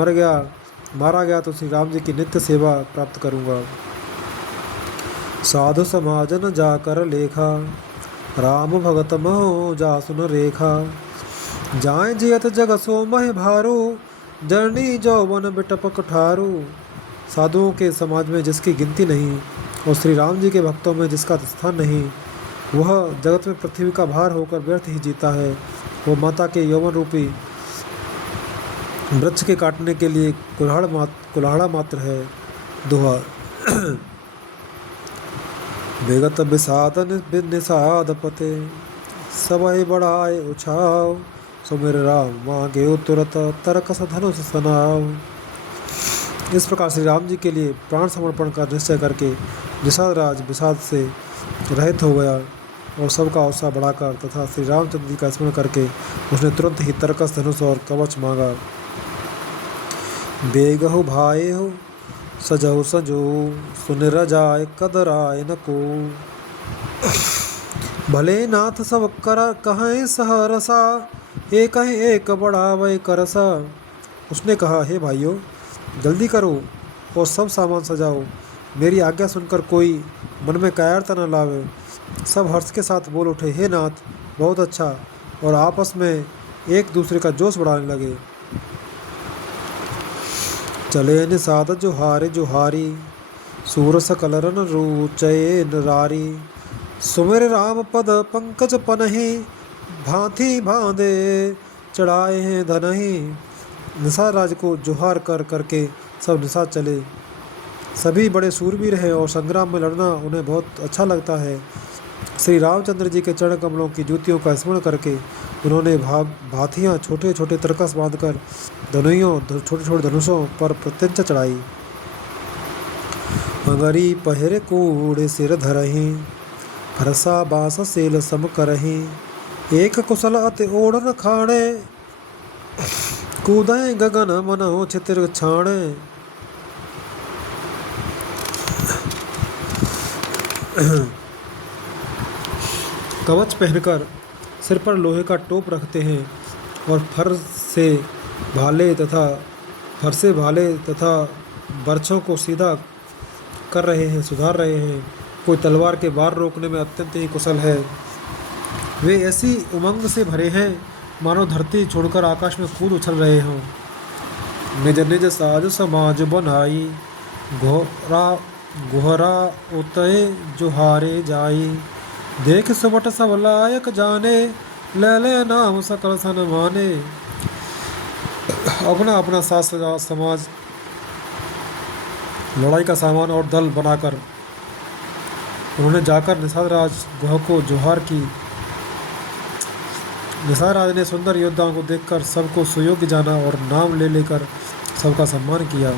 मारा गया तो श्री राम जी की नित्य सेवा प्राप्त करूंगा। साधु समाजन जाकर लेखा, राम भगत महो जा सुन रेखा। जाए जियत जग सो मह भारू, जरनी जौवन बिटपक ठारू। साधुओं के समाज में जिसकी गिनती नहीं और श्री राम जी के भक्तों में जिसका स्थान नहीं, वह जगत में पृथ्वी का भार होकर व्यर्थ ही जीता है। वो माता के यौवन रूपी वृक्ष के काटने के लिए कुल्हाड़ा मात्र है। दोहा। बेगत बिसाद निषाद पते, सबहि बढ़ाए उछाव। सुमिर राम मांगे तुरत, तरकस धनुष सनाव। इस प्रकार श्री राम जी के लिए प्राण समर्पण का निश्चय करके निषाद राज विषाद से रहित हो गया और सबका उत्साह बढ़ाकर तथा श्री रामचंद्र जी का स्मरण करके उसने तुरंत ही तरकस धनुष और कवच मांगा। बेगहु भाई हो सजहु सजो, सुनिर जाय कदराय न को। भले नाथ सब कर कहें सहरसा, एक ही एक बढ़ावे करसा। उसने कहा, हे भाइयों, जल्दी करो और सब सामान सजाओ। मेरी आज्ञा सुनकर कोई मन में कायरता न लावे। सब हर्ष के साथ बोल उठे, हे नाथ, बहुत अच्छा, और आपस में एक दूसरे का जोश बढ़ाने लगे। चले निषाद जोहारे जोहारी, सूर सकल रन रूचये नारी। सुमिर राम पद पंकज पनहि, भांति भांदे चढ़ाए हैं धनहि। निषाद राज को जोहार कर करके सब निषाद चले। सभी बड़े शूरवीर हैं और संग्राम में लड़ना उन्हें बहुत अच्छा लगता है। श्री रामचंद्र जी के चरण कमलों की ज्योतियों का स्मरण करके उन्होंने भाथियाँ छोटे छोटे तरकस बांधकर धनुइयों छोटे छोटे धनुषों पर प्रत्यंचा चढ़ाई। अंगरी पहरे कूड़े सिर धरही, फरसा बास सेल सम करही। एक कुशल अति ओढ़न खाणे, कूदय गगन मनहु छितिर छाणे। कवच पहनकर सिर पर लोहे का टोप रखते हैं और फर से भाले तथा बर्छों को सीधा कर रहे हैं, सुधार रहे हैं। कोई तलवार के वार रोकने में अत्यंत ही कुशल है। वे ऐसी उमंग से भरे हैं मानो धरती छोड़कर आकाश में कूद उछल रहे हों। निज निज साज समाज बनाई, गुहरा उतय जोहारे जाई। देख सुबट सब लायक जाने, ले नाम सकल सनमाने। अपना अपना साज समाज, लड़ाई का सामान और दल बनाकर उन्होंने जाकर निषाद राज गुहा को जोहार की। निषाद राज ने सुंदर योद्धाओं को देखकर सबको सुयोग्य जाना और नाम ले लेकर सबका सम्मान किया।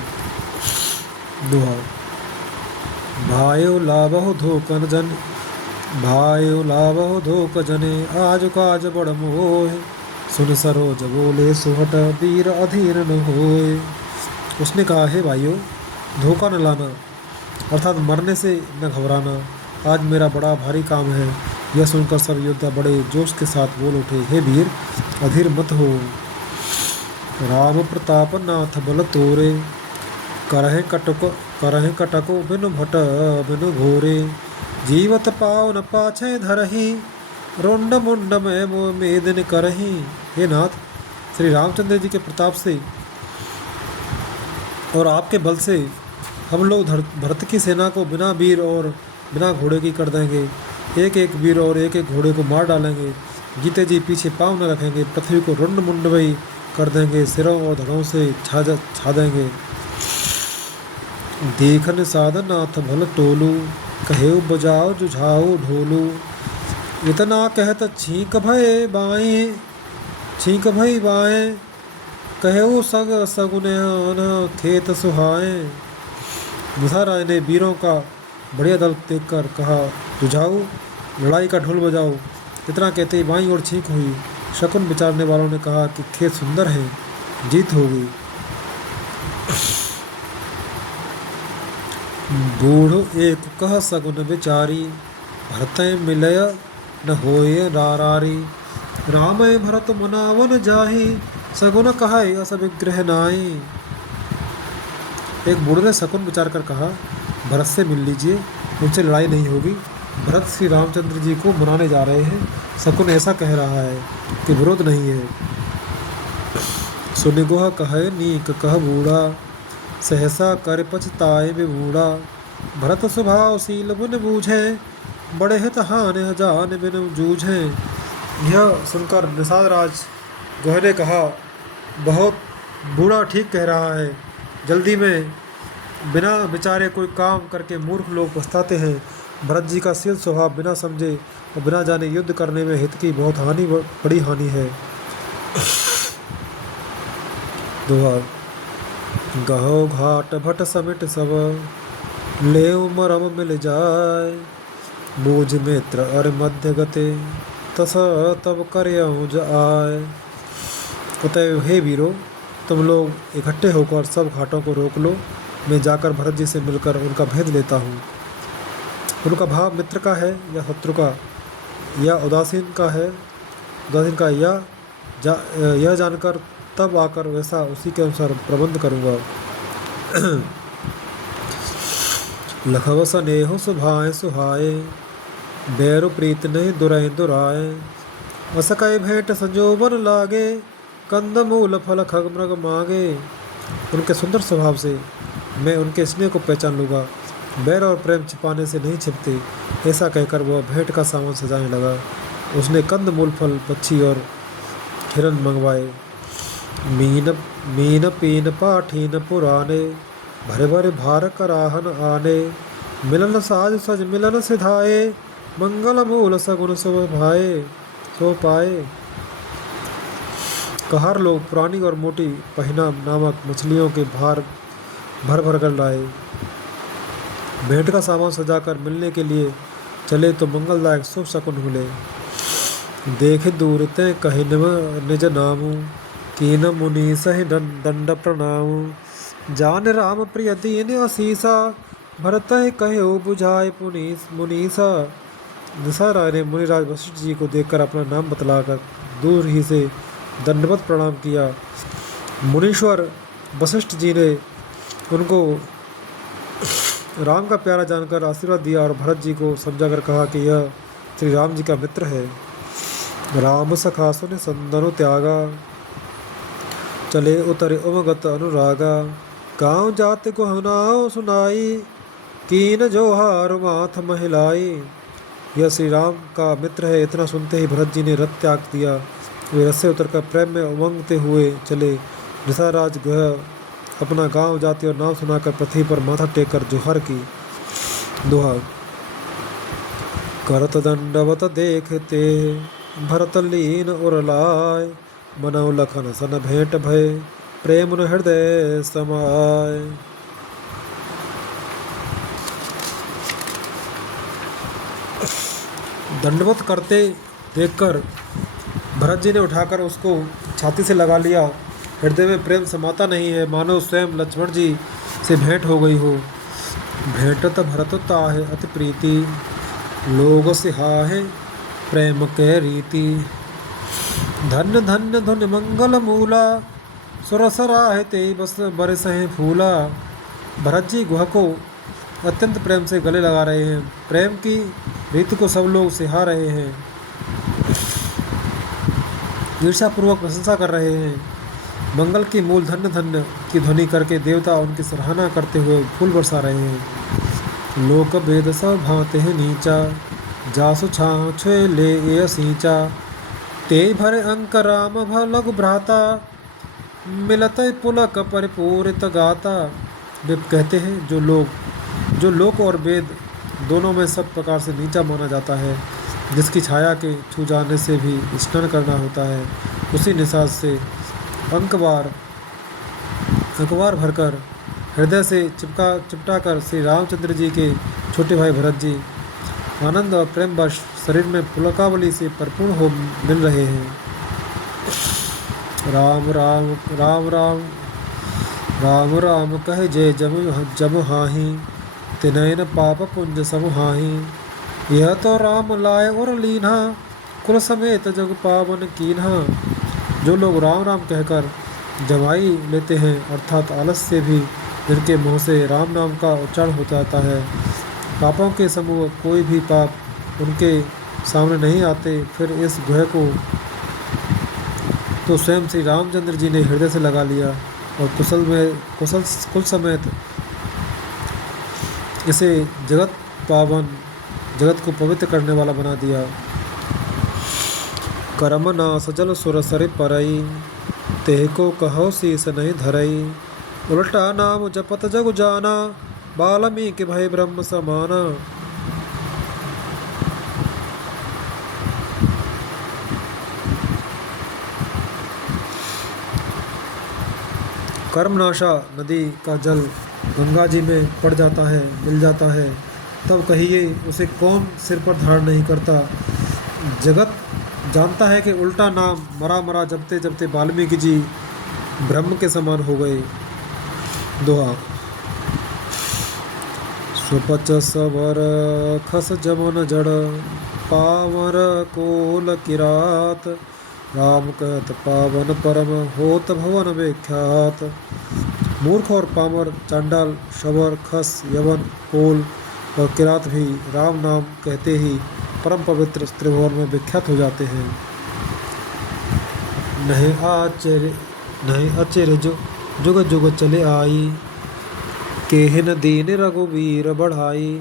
दोहा। भायो लाभो धोकन जन, भायो लाभो धोक जने। आज काज बड़ मोह, सुन सरोज बोले सुहट वीर अधीर न होए। उसने कहा, हे भाइयों, धोखा न लाना अर्थात मरने से न घबराना। आज मेरा बड़ा भारी काम है। यह सुनकर सब योद्धा बड़े जोश के साथ बोल उठे, हे वीर, अधीर मत हो। राम प्रताप नाथ बल तोरे, करहे कटको बिनु भट बिनु घोरे। जीवत पाव न पाछे धरही, रुंड मुंड में मेदन करही। हे नाथ, श्री रामचंद्र जी के प्रताप से और आपके बल से हम लोग भरत की सेना को बिना वीर और बिना घोड़े की कर देंगे। एक एक वीर और एक एक घोड़े को मार डालेंगे। जीते जी पीछे पाँव न रखेंगे। पृथ्वी को रुंड मुंडमयी कर देंगे। सिरों और धड़ों से छा देंगे। देखन साधनाथ भल टोलू, कहे बजाओ जुझाओ ढोलू। इतना कहत छींक भय बाएं, छींक भई बाएं। कहे सग सगुने खेत सुहाए। निषाद राज ने वीरों का बढ़िया दल देखकर कहा, जुझाओ, लड़ाई का ढोल बजाओ। इतना कहते ही बाईं ओर छींक हुई। शकुन विचारने वालों ने कहा कि खेत सुंदर है, जीत होगी। बूढ़ एक कह सगुन विचारी, भरत मिलय न होए रारारी। रामय भरत मनावन जाहि, सगुन कहाय अस विग्रह नाई। एक बूढ़े ने शकुन विचार कर कहा, भरत से मिल लीजिए, उनसे लड़ाई नहीं होगी। भरत श्री रामचंद्र जी को मनाने जा रहे हैं। शकुन ऐसा कह रहा है कि विरोध नहीं है। सुनिगोह कहे नीक कह बूढ़ा, सहसा कर पछताए विबूढ़ा। भरत स्वभाव शील बिन बूझे, बड़े हित हानि जान बिन जूझे। यह सुनकर निषाद राज गुहा ने कहा, बहुत बूढ़ा ठीक कह रहा है। जल्दी में बिना विचारे कोई काम करके मूर्ख लोग पछताते हैं। भरत जी का शील स्वभाव बिना समझे और बिना जाने युद्ध करने में हित की बहुत बड़ी हानि है। दोहा। गहो घाट भट समिट सब, ले मरम मिल जाय। बूझ मित्र अर मध्य गते, तस तब कर्यौज आय। अतएव हे वीरों, तुम लोग इकट्ठे होकर सब घाटों को रोक लो। मैं जाकर भरत जी से मिलकर उनका भेद लेता हूँ। उनका भाव मित्र का है या शत्रु का, या उदासीन का है, उदासीन का, या यह जानकर तब आकर वैसा उसी के अनुसार प्रबंध करूँगा। लखव स्नेह सुभाए सुहाए, बैरु प्रीत नहीं दुरहि दुराए। असकै भेंट संजोबन लागे, कंद मूल फल खग मृग मांगे। उनके सुंदर स्वभाव से मैं उनके स्नेह को पहचान लूँगा। बैर और प्रेम छिपाने से नहीं छिपते, ऐसा कहकर वह भेंट का सामान सजाने लगा। उसने कंद मूल फल पक्षी और हिरन मंगवाए। मीन मीन पीन पाठीन पुराने, भरे भरे भार कराहन आने। मिलन साज सज मिलन सिधाए, मंगल मूल सगुन सो भाए सो पाए। कहार लोग पुरानी और मोटी पहिना नामक मछलियों के भार भर भर कर लाए। भेंट का सामान सजाकर मिलने के लिए चले तो मंगलदायक शुभ शकुन मिले। देख दूर ते कहि निज नामु, कीन मुनि सहि दंड प्रणाम। जान राम प्रिय दीन असीसा, भरत कहे बुझाए मुनीसा। दशरथ राय ने मुनिराज वशिष्ठ जी को देखकर अपना नाम बतलाकर दूर ही से दंडवत प्रणाम किया। मुनीश्वर वशिष्ठ जी ने उनको राम का प्यारा जानकर आशीर्वाद दिया और भरत जी को समझाकर कहा कि यह श्री राम जी का मित्र है। राम सखा सुने संदनु त्यागा, चले उतरे उमगत अनुरागा। गाँव जात गुहनाओ सुनाई, कीन जोहार माथ महिलाई। यह श्री राम का मित्र है। इतना सुनते ही भरत जी ने रथ त्याग दिया। वे रथ से उतरकर प्रेम में उमंगते हुए चले। दशरथ गुह अपना गांव जाति और नाम सुनाकर पृथ्वी पर माथा टेक कर जोहर की। दोहा। करत दंडवत देखते, भरत लीन उरलाय। मनौ लखन सन भेंट भय, प्रेम न हृदय समाय। दंडवत करते देखकर भरत जी ने उठाकर उसको छाती से लगा लिया। हृदय में प्रेम समाता नहीं है, मानो स्वयं लक्ष्मण जी से भेंट हो गई हो। भेंटत भरत ताहे अति प्रीति, लोग सिहाहे प्रेम के रीति। धन्य धन्य धुन मंगल मूला, सुरसराहे ते बस बरसहे फूला। भरत जी गुहा को अत्यंत प्रेम से गले लगा रहे हैं। प्रेम की रीति को सब लोग सिहा रहे हैं, ईर्ष्यापूर्वक प्रशंसा कर रहे हैं। मंगल की मूल धन्य धन्य की ध्वनि करके देवता उनकी सराहना करते हुए फूल बरसा रहे हैं। लोक भेद सब भांते हैं नीचा, जासु छाछ ले ए सींचा। ते भरे अंक राम लघु भ्राता, मिलत पुलक परिपूरित गाता। वे कहते हैं जो लोक और वेद दोनों में सब प्रकार से नीचा माना जाता है, जिसकी छाया के छू जाने से भी स्नान करना होता है, उसी निशाद से अखबार भरकर हृदय से चिपटा कर श्री रामचंद्र जी के छोटे भाई भरत जी आनंद और प्रेम वर्ष शरीर में पुलकावली से परिपूर्ण हो मिल रहे हैं। राम राम राम राम राम राम कहे जय जम हाही, तिनैन पाप पुंज समुहाही। यह तो राम लाए और लीन्हा, कुल समेत जग पावन कीन्हा। जो लोग राम राम कहकर जमाई लेते हैं, अर्थात आलस से भी जिनके मुँह से राम नाम का उच्चारण हो जाता है, पापों के समूह कोई भी पाप उनके सामने नहीं आते। फिर इस गुह को तो स्वयं श्री रामचंद्र जी ने हृदय से लगा लिया और कुल समेत इसे जगत को पवित्र करने वाला बना दिया। करम ना सजल सुर सर परई, तेह को कहो शीस नहीं धरई। उल्टा नाम जपत जग जाना, वाल्मीकि भय ब्रह्म समाना। कर्मनाशा नदी का जल गंगा जी में पड़ जाता है, मिल जाता है, तब कहिए उसे कौन सिर पर धारण नहीं करता। जगत जानता है कि उल्टा नाम मरा मरा जपते जपते वाल्मीकि जी ब्रह्म के समान हो गए। दोहा। सुपच सवर खस जमन जड़, पावर कोल किरात। राम कहत पावन परम होत भवन विख्यात। मूर्ख और पामर, चांडाल, शबर, खस, यवन, कोल और किरात भी राम नाम कहते ही परम पवित्र त्रिभुवन में विख्यात हो जाते हैं। नहीं आश्चर्य जो जुग जुग चले आई, केहन दीन रघुवीर बढ़ाई।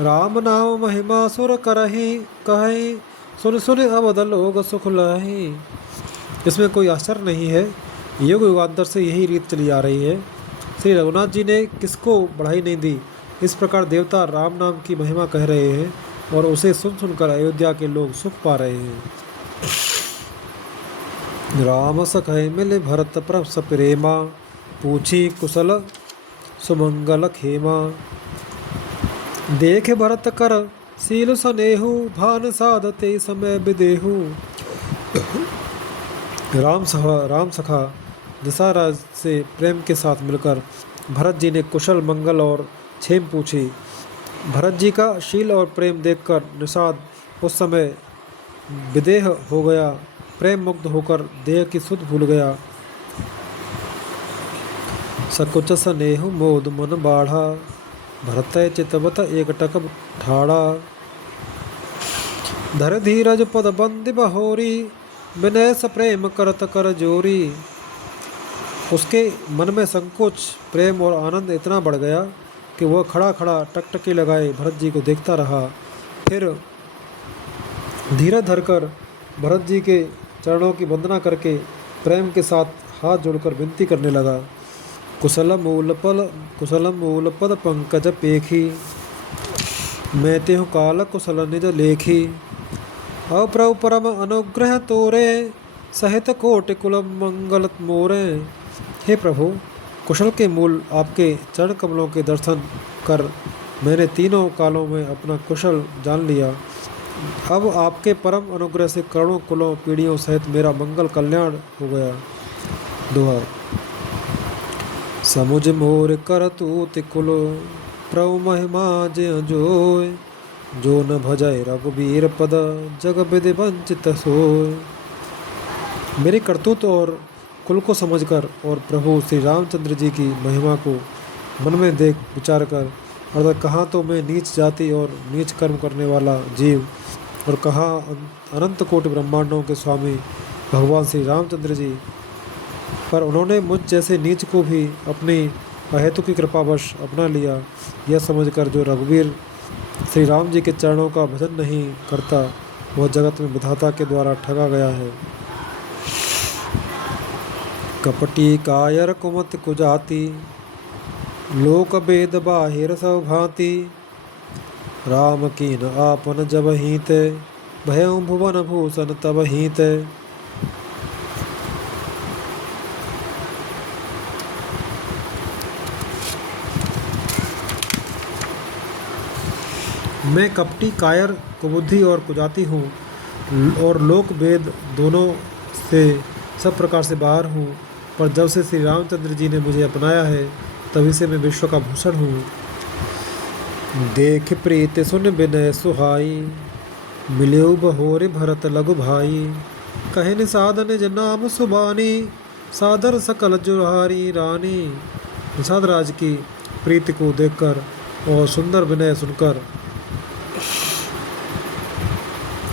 राम नाम महिमा सुर करहि, कहे सुन सुन अवध लोग सुख लहि। इसमें कोई आश्चर्य नहीं है, युग युगांतर से यही रीत चली आ रही है। श्री रघुनाथ जी ने किसको बढ़ाई नहीं दी। इस प्रकार देवता राम नाम की महिमा कह रहे हैं और उसे सुन सुनकर अयोध्या के लोग सुख पा रहे हैं। राम सखय मिले भरत प्रभु प्रेमा, पूछी कुशल सुमंगल खेमा। देख भरत कर सील सनेहु, भान साधते समय विदेहु। राम सखा दशरथ से प्रेम के साथ मिलकर भरत जी ने कुशल मंगल और क्षेम पूछी। भरत जी का शील और प्रेम देखकर निषाद उस समय विदेह हो गया, प्रेम मुग्ध होकर देह की सुध भूल गया। सकुच स्नेहु मोद मन बाढ़ा, भरत चितवत एकटक ठाड़ा। धर धीरज पद बंद बहोरी, विनय स प्रेम करत कर जोरी। उसके मन में संकोच, प्रेम और आनंद इतना बढ़ गया कि वह खड़ा खड़ा टकटकी लगाए भरत जी को देखता रहा। फिर धीरज धरकर भरत जी के चरणों की वंदना करके प्रेम के साथ हाथ जोड़कर विनती करने लगा। कुशल मूल पद पंकज पेखी, मैं तेहु काल कुशल निज लेखी। अप्रभु परम अनुग्रह तोरे, सहित कोटि कुल मंगल मोरे। हे प्रभु, कुशल के मूल आपके चरण कमलों के दर्शन कर मैंने तीनों कालों में अपना कुशल जान लिया। अब आपके परम अनुग्रह से करोड़ों कुलों पीढ़ियों सहित मेरा मंगल कल्याण हो गया। दोहा। समुझ मोर कर तूत कुलो, प्रभु महिमा जय जोय। जो न भजय रघुबीर पद, जग विधि वंचित सोय। मेरी करतूत और कुल को समझकर और प्रभु श्री रामचंद्र जी की महिमा को मन में देख विचार कर, अर्थात कहाँ तो मैं नीच जाति और नीच कर्म करने वाला जीव और कहाँ अनंत कोटि ब्रह्मांडों के स्वामी भगवान श्री रामचंद्र जी, पर उन्होंने मुझ जैसे नीच को भी अपनी अहेतु की कृपावश अपना लिया। यह समझकर जो रघुवीर श्री राम जी के चरणों का भजन नहीं करता, वह जगत में विधाता के द्वारा ठगा गया है। कपटी कायर कुमत कुजाति, लोक वेद बाहिर सब भांति। राम कीन आपन जब हीत, भयउ भुवन भूषण तब हीत। मैं कपटी, कायर, कुबुद्धि और कुजाति हूँ और लोक वेद दोनों से सब प्रकार से बाहर हूँ, पर जब से श्री रामचंद्र जी ने मुझे अपनाया है तभी से मैं विश्व का भूषण हूँ। देख प्रीत सुन विनय सुहाई, मिल्यु बहोरे भरत लघु भाई। कहे निषाद निज नाम सुबानी, सादर सकल जुहारी रानी। निषाद राज की प्रीति को देखकर और सुंदर विनय सुनकर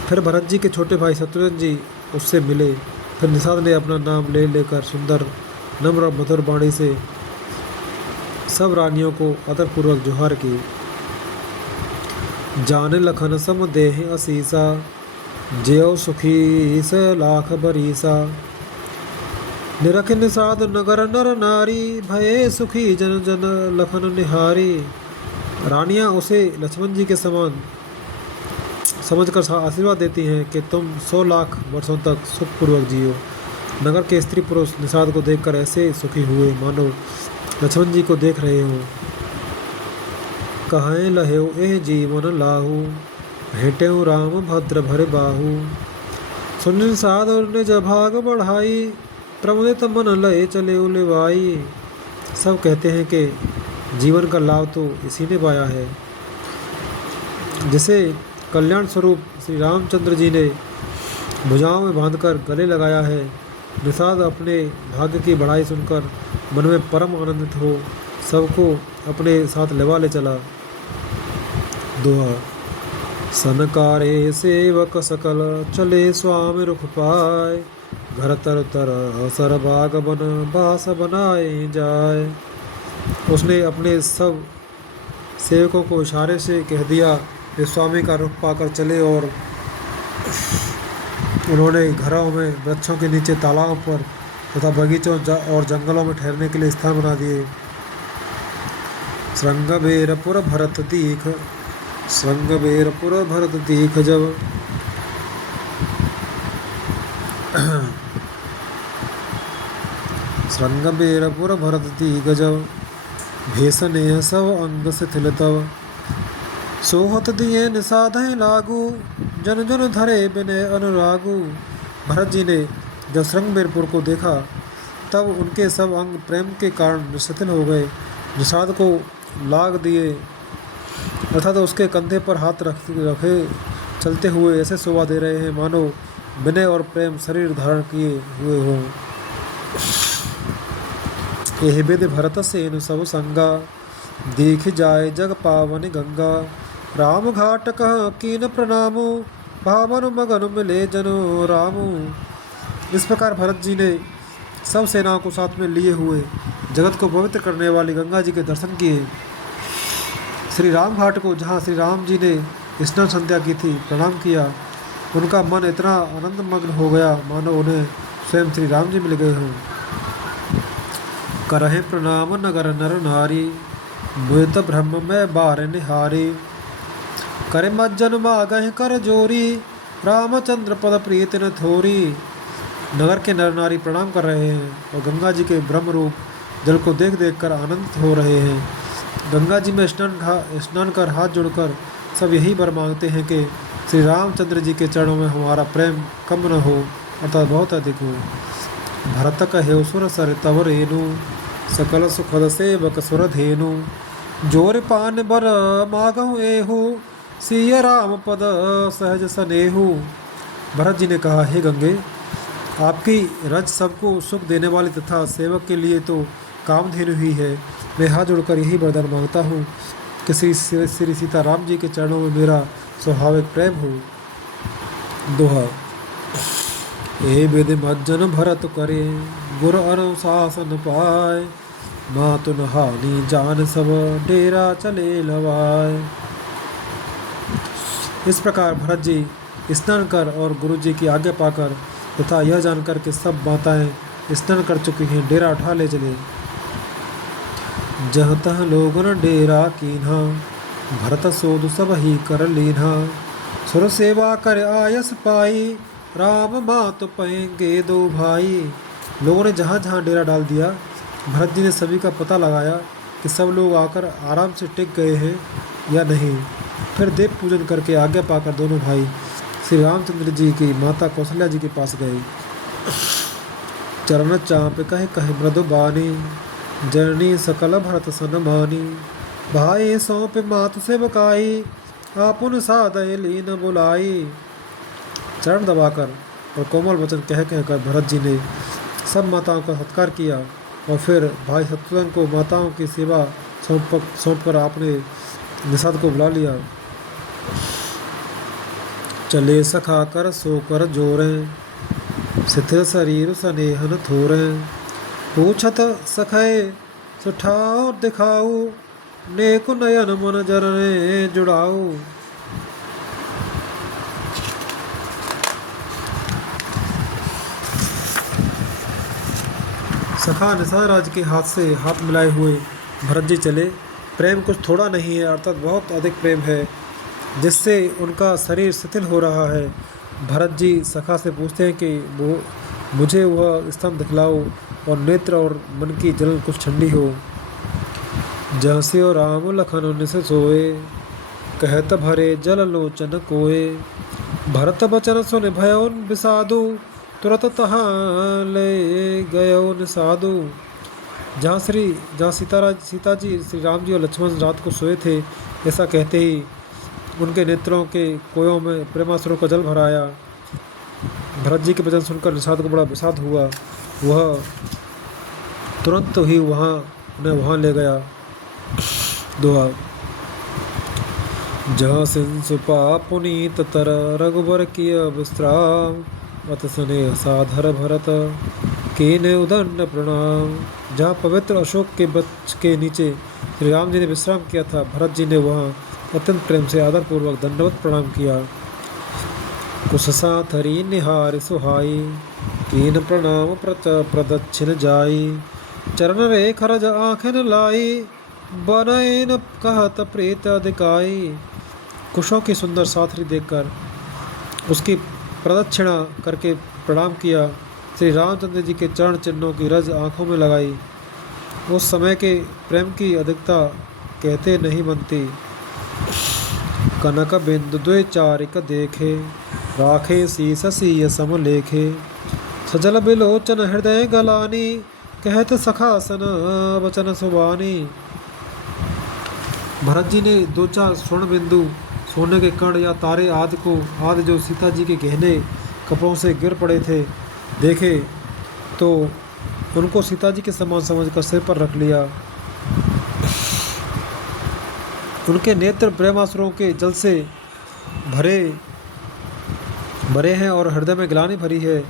फिर भरत जी के छोटे भाई शत्रुघ्न जी उससे मिले। फिर निषाद ने अपना नाम ले लेकर सुंदर नम्र और मधुर वाणी से सब रानियों को आदरपूर्वक जोहार की। जाने लखन सम देह असीसा, ज्यो सुखी स लाख बरीसा। निरख निषाद नगर नर नारी, भये सुखी जन जन लखन निहारी। रानियां उसे लक्ष्मण जी के समान समझकर आशीर्वाद देती हैं कि तुम 100 लाख वर्षों तक सुखपूर्वक जियो। नगर के स्त्री पुरुष निषाद को देखकर ऐसे सुखी हुए मानो लक्ष्मण जी को देख रहे हो। कहें लहेउ एह जीवन लाहू, भेटेउ राम भद्र भरे बाहू। सुन निषाद और निज भाग बढ़ाई, प्रमुदित मन लय चले उलिवाई। सब कहते हैं कि जीवन का लाभ तो इसी ने पाया है जिसे कल्याण स्वरूप श्री रामचंद्र जी ने भुजाओं में बांधकर गले लगाया है। निषाद अपने भाग्य की बढ़ाई सुनकर मन में परम आनंदित हो सबको अपने साथ लेवा ले चला। दोहा। सनकारे सेवक सकल चले स्वामी रुख पाए, घर तर तर अवसर बाग बन बास बनाए जाए। उसने अपने सब सेवकों को इशारे से कह दिया कि स्वामी का रुख पाकर चले, और उन्होंने घरों में, वृक्षों के नीचे, तालाबों पर तथा बगीचों और जंगलों में ठहरने के लिए स्थान बना दिए। श्रृंगबेरपुर भरत दीख, श्रृंगबेरपुर भरत दीख जब श्रृंगबेरपुर भरत दीख जब, भेषने सब अंग शिथिल तब। सोहत दिए निषाद लागू, जन जन धरे बिनय अनुरागू। भरत जी ने जब श्रृंगबेरपुर को देखा तब उनके सब अंग प्रेम के कारण शिथिल हो गए। निषाद को लाग दिए अर्थात उसके कंधे पर हाथ रखे चलते हुए ऐसे शोभा दे रहे हैं मानो विनय और प्रेम शरीर धारण किए हुए हों। यह विधि भरत सेनु सब संगा, देख जाए जग पावन गंगा। राम घाट कह कीन प्रणामो, भावन मगन मिले जनो रामो। इस प्रकार भरत जी ने सब सेनाओं को साथ में लिए हुए जगत को पवित्र करने वाली गंगा जी के दर्शन किए। श्री राम घाट को, जहाँ श्री राम जी ने स्नान संध्या की थी, प्रणाम किया। उनका मन इतना आनंदमग्न हो गया मानो उन्हें स्वयं श्री राम जी मिल गए हों। करहे प्रणाम नगर नर नारी, मुत ब्रह्म में बार निहारी। करे मज्जन मागह कर जोरी, रामचंद्र पद प्रीत न थोरी। नगर के नर नारी प्रणाम कर रहे हैं और गंगा जी के ब्रह्म रूप जल को देख देख कर आनंदित हो रहे हैं। गंगा जी में स्नान कर हाथ जोड़कर सब यही वर मांगते हैं कि श्री रामचंद्र जी के चरणों में हमारा प्रेम कम न हो अर्थात बहुत अधिक हो। भरत कहे सुर सर तव रेणु, सकल सुखद सेवक सुर धेनु। जोर पान बर मागहु एहु, सिय राम पद सहज सनेहु। भरत जी ने कहा, हे गंगे, आपकी रज सबको सुख देने वाली तथा सेवक के लिए तो कामधेनु ही है। मैं हाथ जोड़कर यही वरदान मांगता हूँ कि श्री सीताराम जी के चरणों में मेरा स्वाभाविक प्रेम हो। दोहा। ए विधि मज्जन भरत करे, गुर अनुशासन पाए। मातु न हानि जान सब, डेरा चले लवाए। इस प्रकार भरत जी स्नान कर और गुरु जी की आज्ञा पाकर तथा यह जानकर कि सब माताएं स्नान कर चुकी हैं, डेरा उठा ले चले। जह तह लोगन डेरा कीन्हा, भरत सोध सब ही कर लीन्हा। सुर सेवा कर आयस पाई, राम मात पएंगे दो भाई। लोगों ने जहाँ जहाँ डेरा डाल दिया, भरत जी ने सभी का पता लगाया कि सब लोग आकर आराम से टिक गए हैं या नहीं। फिर देव पूजन करके आज्ञा पाकर दोनों भाई श्री रामचंद्र जी की माता कौशल्या जी के पास गए। चरण चाँप कहे कहे मृदु बानी, जननी सकल भरत सन मानी। भाई सौंप मात से बकाई, आपुन सादय लीन बुलाई। चरण दबाकर और कोमल वचन कह कहकर भरत जी ने सब माताओं का सत्कार किया और फिर भाई शत्रुघ्न को माताओं की सेवा सौंप कर आपने निषाद को बुला लिया। चले सखा कर सोकर जोरें, शिथिल शरीर सनेहन थोरें। पूछत सखय सुठाओ दिखाऊ, नेक नयन मन जरने जुड़ाऊ। सखा निषाद राज के हाथ से हाथ मिलाए हुए भरत जी चले। प्रेम कुछ थोड़ा नहीं है अर्थात बहुत अधिक प्रेम है, जिससे उनका शरीर शिथिल हो रहा है। भरत जी सखा से पूछते हैं कि वो मुझे वह स्थान दिखलाओ और नेत्र और मन की जलन कुछ ठंडी हो। जहस्यो राम लखन निस सोए, कहत भरे जल लोचन कोए। भरत बचन सुन भयो विषादु, तुरत तहाँ ले गयो निषादु। जहाँ सीता जी श्री राम जी और लक्ष्मण रात को सोए थे, ऐसा कहते ही उनके नेत्रों के कोयों में प्रेमाश्रु का जल भराया। भरत जी के वचन सुनकर निषाद को बड़ा विषाद हुआ। वह तुरंत ही उन्हें वहाँ ले गया। दोहा। जहाँ सिंसुपा पुनीत तर रघुबर किय विश्राम, अत स्नेह साधर भरत कीने उदंड प्रणाम। जहाँ पवित्र अशोक के वृक्ष के नीचे श्री राम जी ने विश्राम किया था, भरत जी ने वहाँ अत्यंत प्रेम से आदरपूर्वक दंडवत प्रणाम किया। कुशसा थरी निहार सुहाई, कीन प्रणाम प्रदक्षिण जाई। चरण रे खरज आँखें लाई, बनैन कहत प्रीत अधिकाई। कुशों की सुंदर साथरी देखकर उसकी प्रदक्षिणा करके प्रणाम किया। श्री रामचंद्र जी के चरण चिन्हों की रज आँखों में लगाई। उस समय के प्रेम की अधिकता कहते नहीं बनती। कनक बिंदु द्वैचारिक देखे, राखे शीस सीय सम लेखे। सजल बिलोचन हृदय गलानी, कहत सखासन वचन सुबानी। भरत जी ने दो चार स्वर्ण बिंदु, सोने के कण या तारे आदि जो सीता जी के गहने कपड़ों से गिर पड़े थे देखे, तो उनको सीता जी के समान समझकर सिर पर रख लिया। उनके नेत्र प्रेमासुरों के जल से भरे हैं और हृदय में ग्लानि भरी है।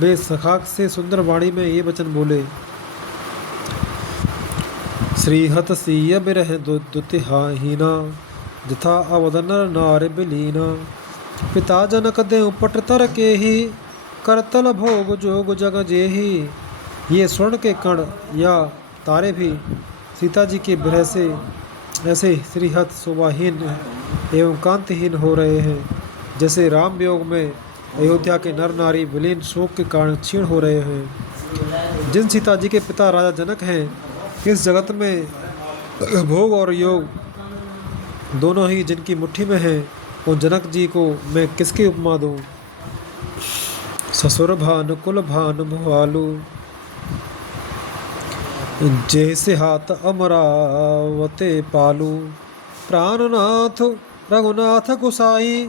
वे सखाक से सुंदर वाणी में ये वचन बोले। श्रीहत सीय बिरह दुतिहाहीना, जथा अवदन नार बिलीना। पिता जनक देव पट तर के ही, करतल भोग जोग जग जेही। ये स्वर्ण के कण या तारे भी सीता जी के विरह से ऐसे श्रीहत शोभाहीन एवं कांतिहीन हो रहे हैं, जैसे राम वियोग में अयोध्या के नर नारी विलीन शोक के कारण क्षीण हो रहे हैं। जिन सीता जी के पिता राजा जनक हैं, इस जगत में भोग और योग दोनों ही जिनकी मुट्ठी में हैं, उन जनक जी को मैं किसकी उपमा दूं। ससुर भान कुल भान भुआलू, जैसे हाथ अमरावते पालू। प्राणनाथ रघुनाथ गुसाई,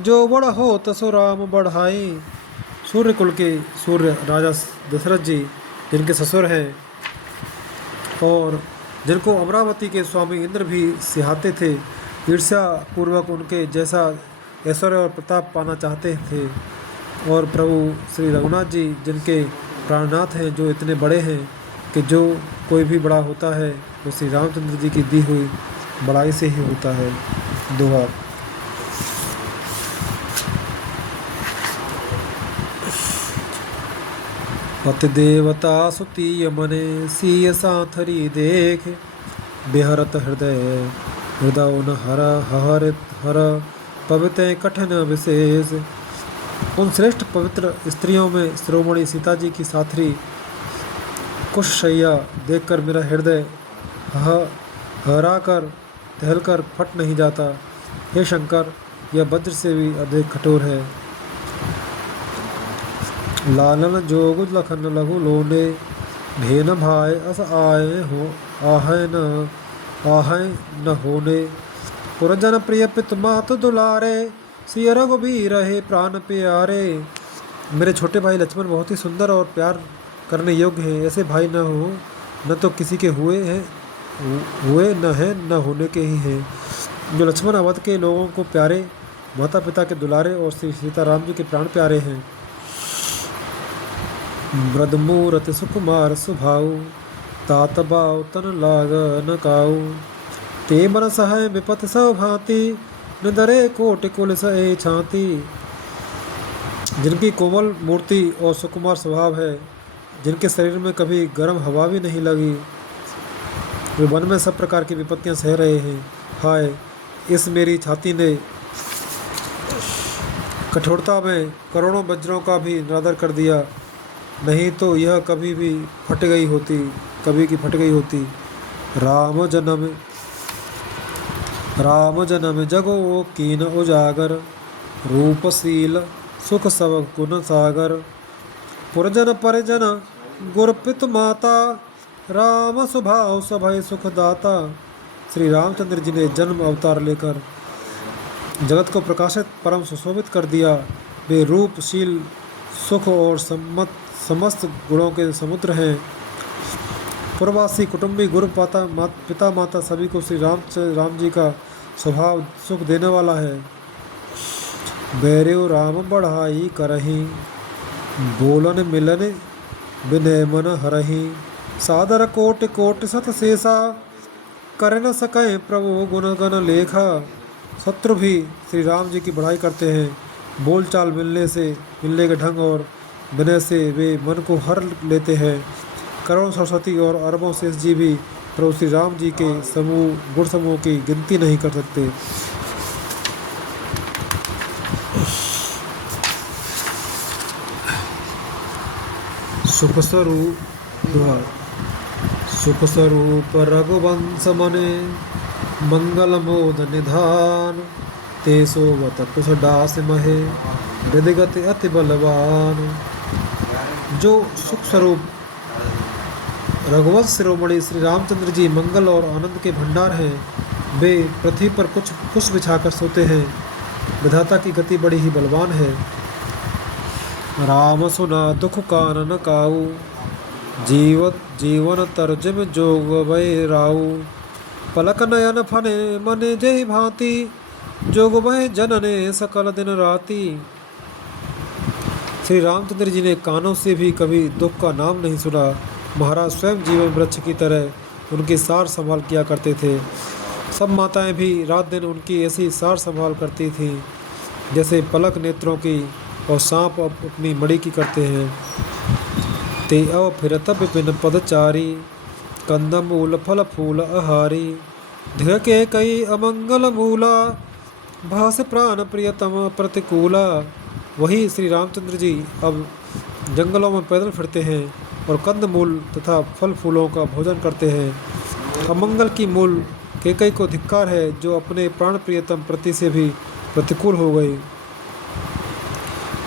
जो बड़ होत सो राम बढ़ाई। सूर्य कुल के सूर्य राजा दशरथ जी, जिनके ससुर हैं और जिनको अमरावती के स्वामी इंद्र भी सिहाते थे, ईर्ष्या पूर्वक उनके जैसा ऐश्वर्य और प्रताप पाना चाहते थे। और प्रभु श्री रघुनाथ जी, जिनके प्राणनाथ हैं, जो इतने बड़े हैं कि जो कोई भी बड़ा होता है वो श्री रामचंद्र जी की दी हुई बड़ाई से ही होता है। दोहा। पति देवता सुतीय मने, सीय साथरी देख। बेहरत हृदय न हर पवित्र कठिन विशेष। उन श्रेष्ठ पवित्र स्त्रियों में शिरोमणि सीता जी की साथरी कुशशैया देखकर मेरा हृदय हरा कर टहलकर फट नहीं जाता। हे शंकर, यह वज्र से भी अधिक कठोर है। लालन जोग लखन लघु लोने, भेन भाई अस आए न होने। पुरजन प्रिय पित मात दुलारे, सिय रघुबीर रहे प्राण प्यारे। मेरे छोटे भाई लक्ष्मण बहुत ही सुंदर और प्यार करने योग्य हैं। ऐसे भाई न हो, न तो किसी के हुए न हैं न होने के ही हैं। जो लक्ष्मण अवध के लोगों को प्यारे, माता पिता के दुलारे और श्री सीताराम जी के प्राण प्यारे हैं। ब्रदमूरत सुकुमार सुभाऊ, तात बाव तन लाग न काऊ। ते मन सहाय विपत सब भांति, निदरे कोटि कुल सए छाती। जिनकी कोमल मूर्ति और सुकुमार स्वभाव है, जिनके शरीर में कभी गर्म हवा भी नहीं लगी, वे वन में सब प्रकार की विपत्तियां सह रहे हैं। हाय, इस मेरी छाती ने कठोरता में करोड़ों वज्रों का भी निरादर कर दिया, नहीं तो यह कभी भी फट गई होती। राम जन्म जगो कीन उजागर, रूपशील सुख सब गुण सागर। पुरजन परिजन गुरपित माता, राम स्वभाव सभय सुख दाता। श्री रामचंद्र जी ने जन्म अवतार लेकर जगत को प्रकाशित परम सुशोभित कर दिया। वे रूपशील सुख और समस्त गुणों के समुद्र हैं। पूर्ववासी कुटुंबी गुरु पिता माता सभी को श्री राम जी का स्वभाव सुख देने वाला है। बैर्यो राम बढ़ाई करही, बोलन मिलन विनय मन हरही। सादर कोटि कोटि सत शेषा, कर न सकें प्रभु गुण गण लेखा। शत्रु भी श्री राम जी की बढ़ाई करते हैं। बोलचाल मिलने के ढंग और विनय से वे मन को हर लेते हैं। करोड़ सरस्वती और अरबों शेष जी भी प्रभु श्री राम जी के गुण समूह की गिनती नहीं कर सकते। सुख स्वरूप रघुवंश मने, मंगल मोद निधान। तेसोवत कुश दास महे, हृदगति अति बलवान। जो सुख स्वरूप रघुवंश शिरोमणि श्री रामचंद्र जी मंगल और आनंद के भंडार हैं। वे पृथ्वी पर कुछ कुश बिछाकर सोते हैं। विधाता की गति बड़ी ही बलवान है। राम सुना दुख कानन काऊ, जीवन तर्जम जोग वै राऊ। पलक नयन फने मने जय भांति, जोग वह जनने सकल दिन राति। श्री रामचंद्र जी ने कानों से भी कभी दुख का नाम नहीं सुना। महाराज स्वयं जीवन वृक्ष की तरह उनकी सार संभाल किया करते थे। सब माताएं भी रात दिन उनकी ऐसी सार संभाल करती थीं जैसे पलक नेत्रों की और सांप अपनी मणि की करते हैं। ते अव फिरत विपिन पदचारी, कंदमूल फल फूल आहारी। धिय के कई अमंगल मूला, भास प्राण प्रियतम प्रतिकूला। वही श्री रामचंद्र जी अब जंगलों में पैदल फिरते हैं और कंदमूल तथा फल फूलों का भोजन करते हैं। अमंगल की मूल केकई को धिक्कार है, जो अपने प्राण प्रियतम प्रति से भी प्रतिकूल हो गई।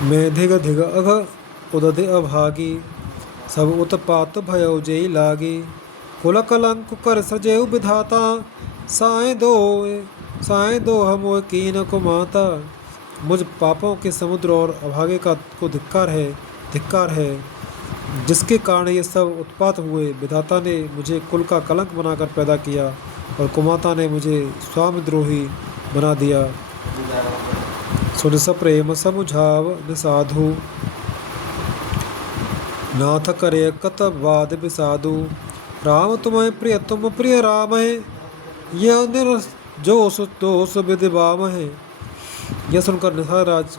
मैं धिग धिग अघ उदधि अभागी, सब उत्पात भयो जेई लागी। कुल कलंक कर सजेऊ विधाता, साए दो हम कीन को माता। मुझ पापों के समुद्र और अभागे को धिक्कार है, जिसके कारण ये सब उत्पात हुए। विधाता ने मुझे कुल का कलंक बनाकर पैदा किया और कुमाता ने मुझे स्वामिद्रोही बना दिया। सुन सप्रेम समुझाव निसाधु, नाथ करे कत वाद विसाधु। राम तुम्हें प्रिय तुम प्रिय राम है, यह निर्जोष दोष विदिवाम है। यह सुनकर निषाद राज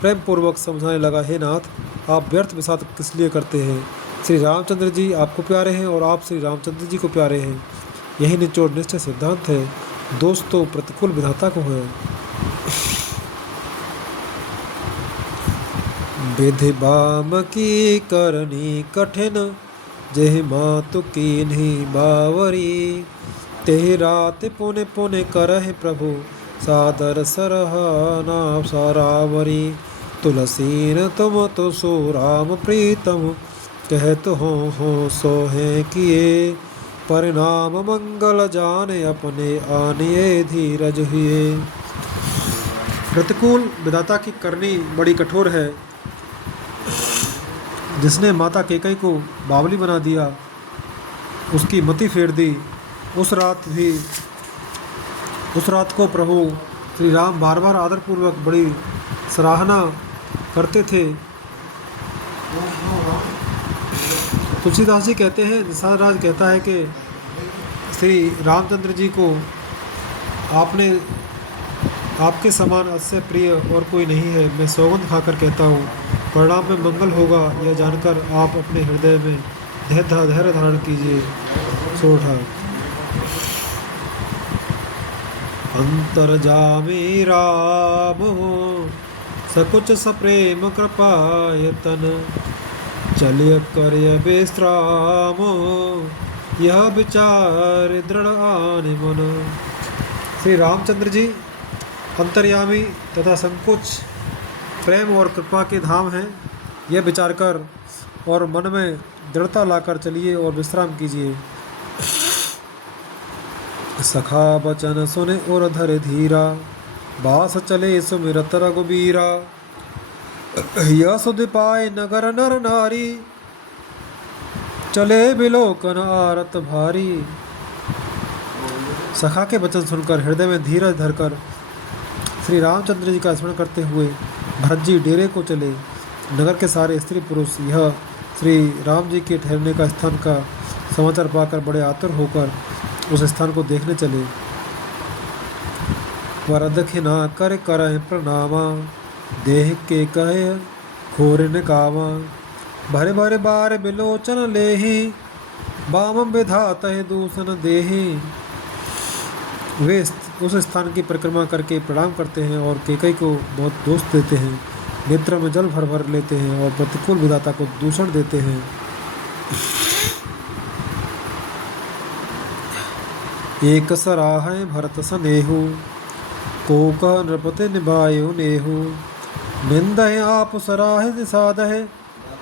प्रेम पूर्वक समझाने लगा, हे नाथ, आप व्यर्थ विषाद किस लिए करते हैं। श्री रामचंद्र जी आपको प्यारे हैं और आप श्री रामचंद्र जी को प्यारे हैं। यही निचोड़ निश्चय सिद्धांत है। दोस्त तो प्रतिकूल विधाता को है। विधि बाम की करनी कठिन, जेहि मातु कीन्ही बावरी। तेहि रात पुने पुने करहि प्रभु, सादर सरहाना सारावरी। तुलसीन तुम तो सो राम प्रीतम, कहत हो सो है किए। परिणाम मंगल जाने अपने आनिए धीरज हुए। प्रतिकूल विधाता की करनी बड़ी कठोर है। जिसने माता केकई को बावली बना दिया, उसकी मति फेर दी। उस रात को प्रभु श्री राम बार बार आदरपूर्वक बड़ी सराहना करते थे। तुलसीदास जी कहते हैं, निषाद राज कहता है कि श्री रामचंद्र जी को आपके समान अस्य प्रिय और कोई नहीं है। मैं सौगंध खाकर कहता हूँ, परिणाम में मंगल होगा यह जानकर आप अपने हृदय में धैर्य धारण कीजिए। सोठा अंतर जामी राम हो, सकुच सप्रेम कृपायतन। चलिय कर्य विश्राम, यह विचार दृढ़ आने मन। श्री रामचंद्र जी अंतर्यामी तथा संकोच प्रेम और कृपा के धाम हैं। यह विचार कर और मन में दृढ़ता लाकर चलिए और विश्राम कीजिए। सखा बचन सुने और धर धीरा, बास चले सुमिरत रघुबीरा। यह सुध पाए नगर नर नारी, चले बिलोकन आरत भारी। सखा के वचन सुनकर हृदय में धीरज धरकर श्री रामचंद्र जी का स्मरण करते हुए भरत जी डेरे को चले। नगर के सारे स्त्री पुरुष यह श्री राम जी के ठहरने का स्थान का समाचार पाकर बड़े आतुर होकर उस स्थान को देखने चले। वरदखिना कर करह प्रणामा, देह के कहे खोरन कामा। भरे भरे बार बिलोचन लेहि, बाम विधात दूषण देहि। वे उस स्थान की परिक्रमा करके प्रणाम करते हैं और केकई को बहुत दोष देते हैं, नेत्र में जल भर भर लेते हैं और प्रतिकूल विधाता को दूषण देते हैं। एक सराह भरत सनेहु, को कह नृपति निभायो नेहु। निंदहि आप सराह निषादहि,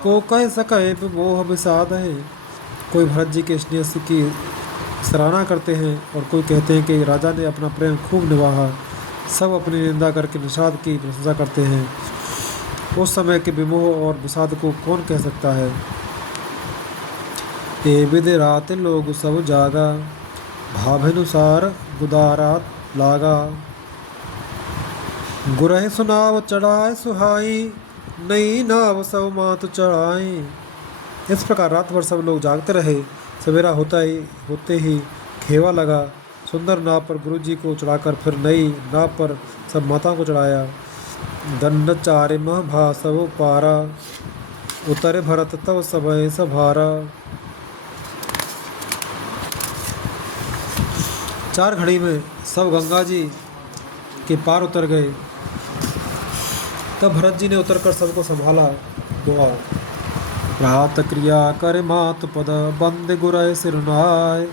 को कह सकै मोह विषादहि। कोई भरत जी के स्नेह की सराहना करते हैं और कोई कहते हैं कि राजा ने अपना प्रेम खूब निभाया। सब अपनी निंदा करके निषाद की प्रशंसा करते हैं। उस समय के विमोह और विषाद को कौन कह सकता है। ए विद रात लोग सब जागा, भावानुसार गुदारात लागा। गुरह सुनाव चढ़ाए सुहाई, नई नाव सब मात चढ़ाई। इस प्रकार रात भर सब लोग जागते रहे। सवेरा होते ही खेवा लगा। सुंदर नाव पर गुरु जी को चढ़ाकर फिर नई नाव पर सब माताओं को चढ़ाया। दंड चारि मह भासव पारा, उतरे भरत तव सभय सभारा। 4 घड़ी में सब गंगा जी के पार उतर गए। तब भरत जी ने उतरकर सबको संभाला। दुआ रात क्रिया कर मात पद, बंद गुरय सिरुनाय।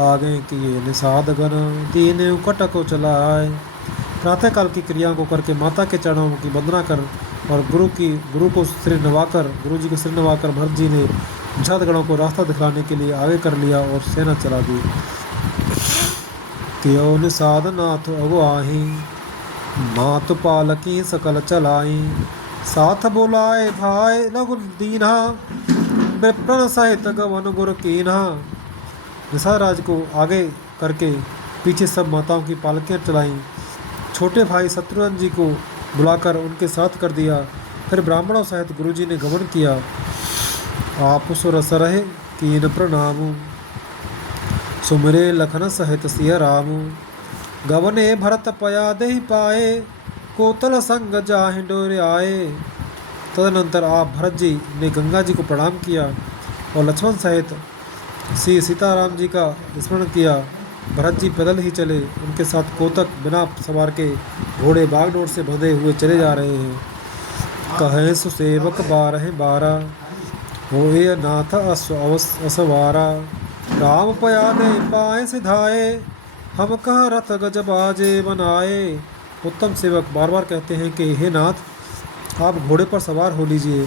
आगे किए निषाद गण, दीन कटक चलाए। प्रातः काल की क्रियाओं को करके माता के चरणों की वंदना कर और गुरु को सिर नवाकर गुरु जी को सिर नवाकर भरत जी ने निषाद गणों को रास्ता दिखलाने के लिए आगे कर लिया और सेना चला दी। कियो निषाद नाथ अगुआही, मातु पालकी सकल चलाई। साथ बोलाए भाई लघु दीना, विप्रण सहित गवन गुर कीन्हा। निषाद राज को आगे करके पीछे सब माताओं की पालकियां चलाईं। छोटे भाई शत्रुघ्न जी को बुलाकर उनके साथ कर दिया। फिर ब्राह्मणों सहित गुरुजी ने गमन किया। आप सुर सरह कीन प्रणामु, सुमरे लखन सहित सिय रामु। गवने भरत पया देहि पाए, कोतल संग जाहि डोरे आए। तदनंतर आप भरत जी ने गंगा जी को प्रणाम किया और लक्ष्मण सहित श्री सीताराम जी का स्मरण किया। भरत जी पैदल ही चले। उनके साथ कोतक बिना सवार के घोड़े बागडोर से बंधे हुए चले जा रहे हैं। कहे सुसेवक 12 होए नाथ असवारा। राम पया दे पाए सिधाए, हम कह रथ गज बाजे बनाए। उत्तम सेवक बार बार कहते हैं कि हे नाथ आप घोड़े पर सवार हो लीजिए।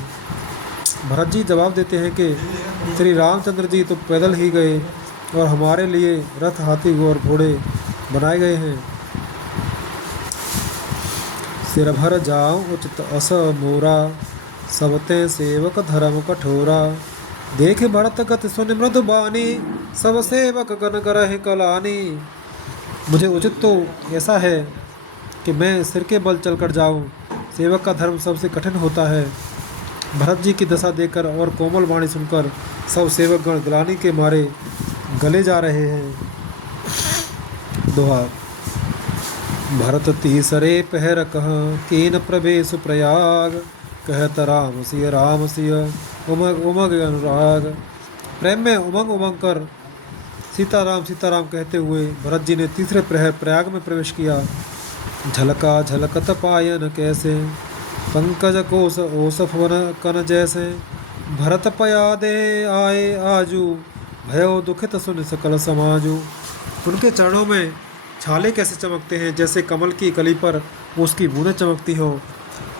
भरत जी जवाब देते हैं कि श्री रामचंद्र जी तो पैदल ही गए और हमारे लिए रथ हाथी और घोड़े बनाए गए हैं। सिर भर जाऊं उचित अस मोरा, सबते सेवक धर्म कठोरा। देख भरत गति सुन मृदु बानी, सब सेवक गण करहि कलानी। मुझे उचित तो ऐसा है कि मैं सिर के बल चलकर जाऊं। सेवक का धर्म सबसे कठिन होता है। भरत जी की दशा देखकर और कोमल वाणी सुनकर सब सेवक गण ग्लानि के मारे गले जा रहे हैं। दोहा भरत तीसरे पहर कह, कीन प्रवेश प्रयाग। कहत राम सिय उमग उमग अनुराग। प्रेम में उमंग उमंग कर सीताराम सीताराम कहते हुए भरत जी ने तीसरे प्रहर प्रयाग में प्रवेश किया। झलका झलकत पायन कैसे, पंकज कोस ओसफ वन कन जैसे। भरत पया दे आए आजू, भयो दुखित सुन सकल समाजू। उनके चरणों में छाले कैसे चमकते हैं, जैसे कमल की कली पर उसकी बूंदें चमकती हो।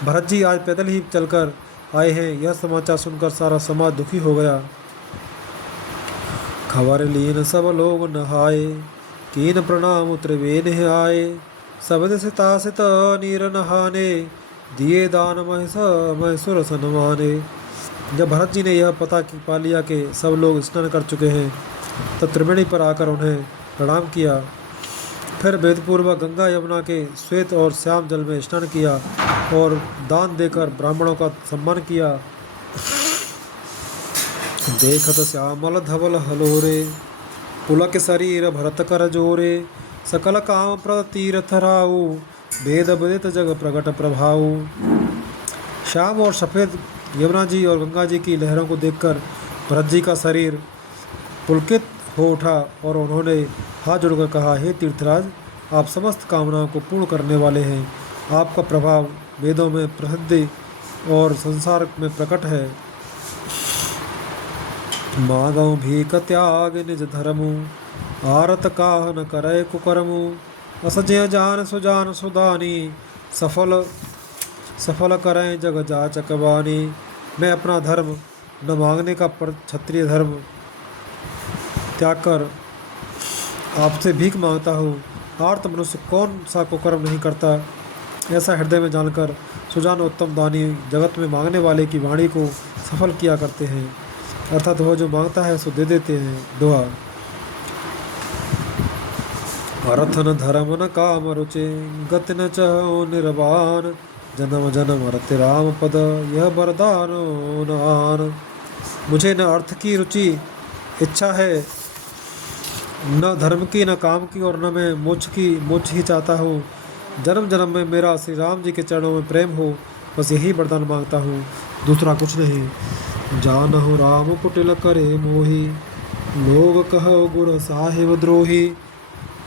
भरत जी आज पैदल ही चलकर आए हैं। यह समाचार सुनकर सारा समाज दुखी हो गया। खबर लीन सब लोग नहाए, कीन प्रणाम त्रिवेण आए। सबद सिता सित नीर नहाने, दिए दान महेश्वर सनमाने। जब भरत जी ने यह पा लिया कि सब लोग स्नान कर चुके हैं, तब त्रिवेणी पर आकर उन्हें प्रणाम किया। फिर वेदपूर्वक गंगा यमुना के श्वेत और श्याम जल में स्नान किया और दान देकर ब्राह्मणों का सम्मान किया। देखत श्यामल धवल हलोरे, पुलक शरीर भरत कर जोरे। सकल काम प्रद तीर्थ राऊ, वेद विदित जग प्रगट प्रभाऊ। श्याम और सफ़ेद यमुना जी और गंगा जी की लहरों को देखकर भरत जी का शरीर पुलकित हो उठा और उन्होंने हाथ जोड़कर कहा, हे तीर्थराज, आप समस्त कामनाओं को पूर्ण करने वाले हैं। आपका प्रभाव वेदों में प्रसिद्ध और संसार में प्रकट है। मागौ भीख त्याग निज धर्मु, आरत काह न करे कुकर्मु। असजय जान सुजान सुदानी, सफल करें जग जाचक बानी। मैं अपना धर्म न मांगने का क्षत्रिय धर्म त्याग कर आपसे भीख मांगता हूँ। आर्त मनुष्य कौन सा कुकर्म नहीं करता, ऐसा हृदय में जानकर सुजान उत्तम दानी जगत में मांगने वाले की वाणी को सफल किया करते हैं, अर्थात वह जो मांगता है सो दे देते हैं। दोहा। अर्थ न धर्म न काम रुचि, गति न चहो निर्वाण। जन्म जन्म रति राम पद, यह वरदान न आन। मुझे न अर्थ की रुचि इच्छा है, न धर्म की, न काम की, और न मैं मोक्ष ही चाहता हूँ। जन्म जन्म में मेरा श्री राम जी के चरणों में प्रेम हो, बस यही वरदान मांगता हूँ, दूसरा कुछ नहीं। जानहु राम कुटिल करे मोही, लोग कहो गुर साहिब द्रोही।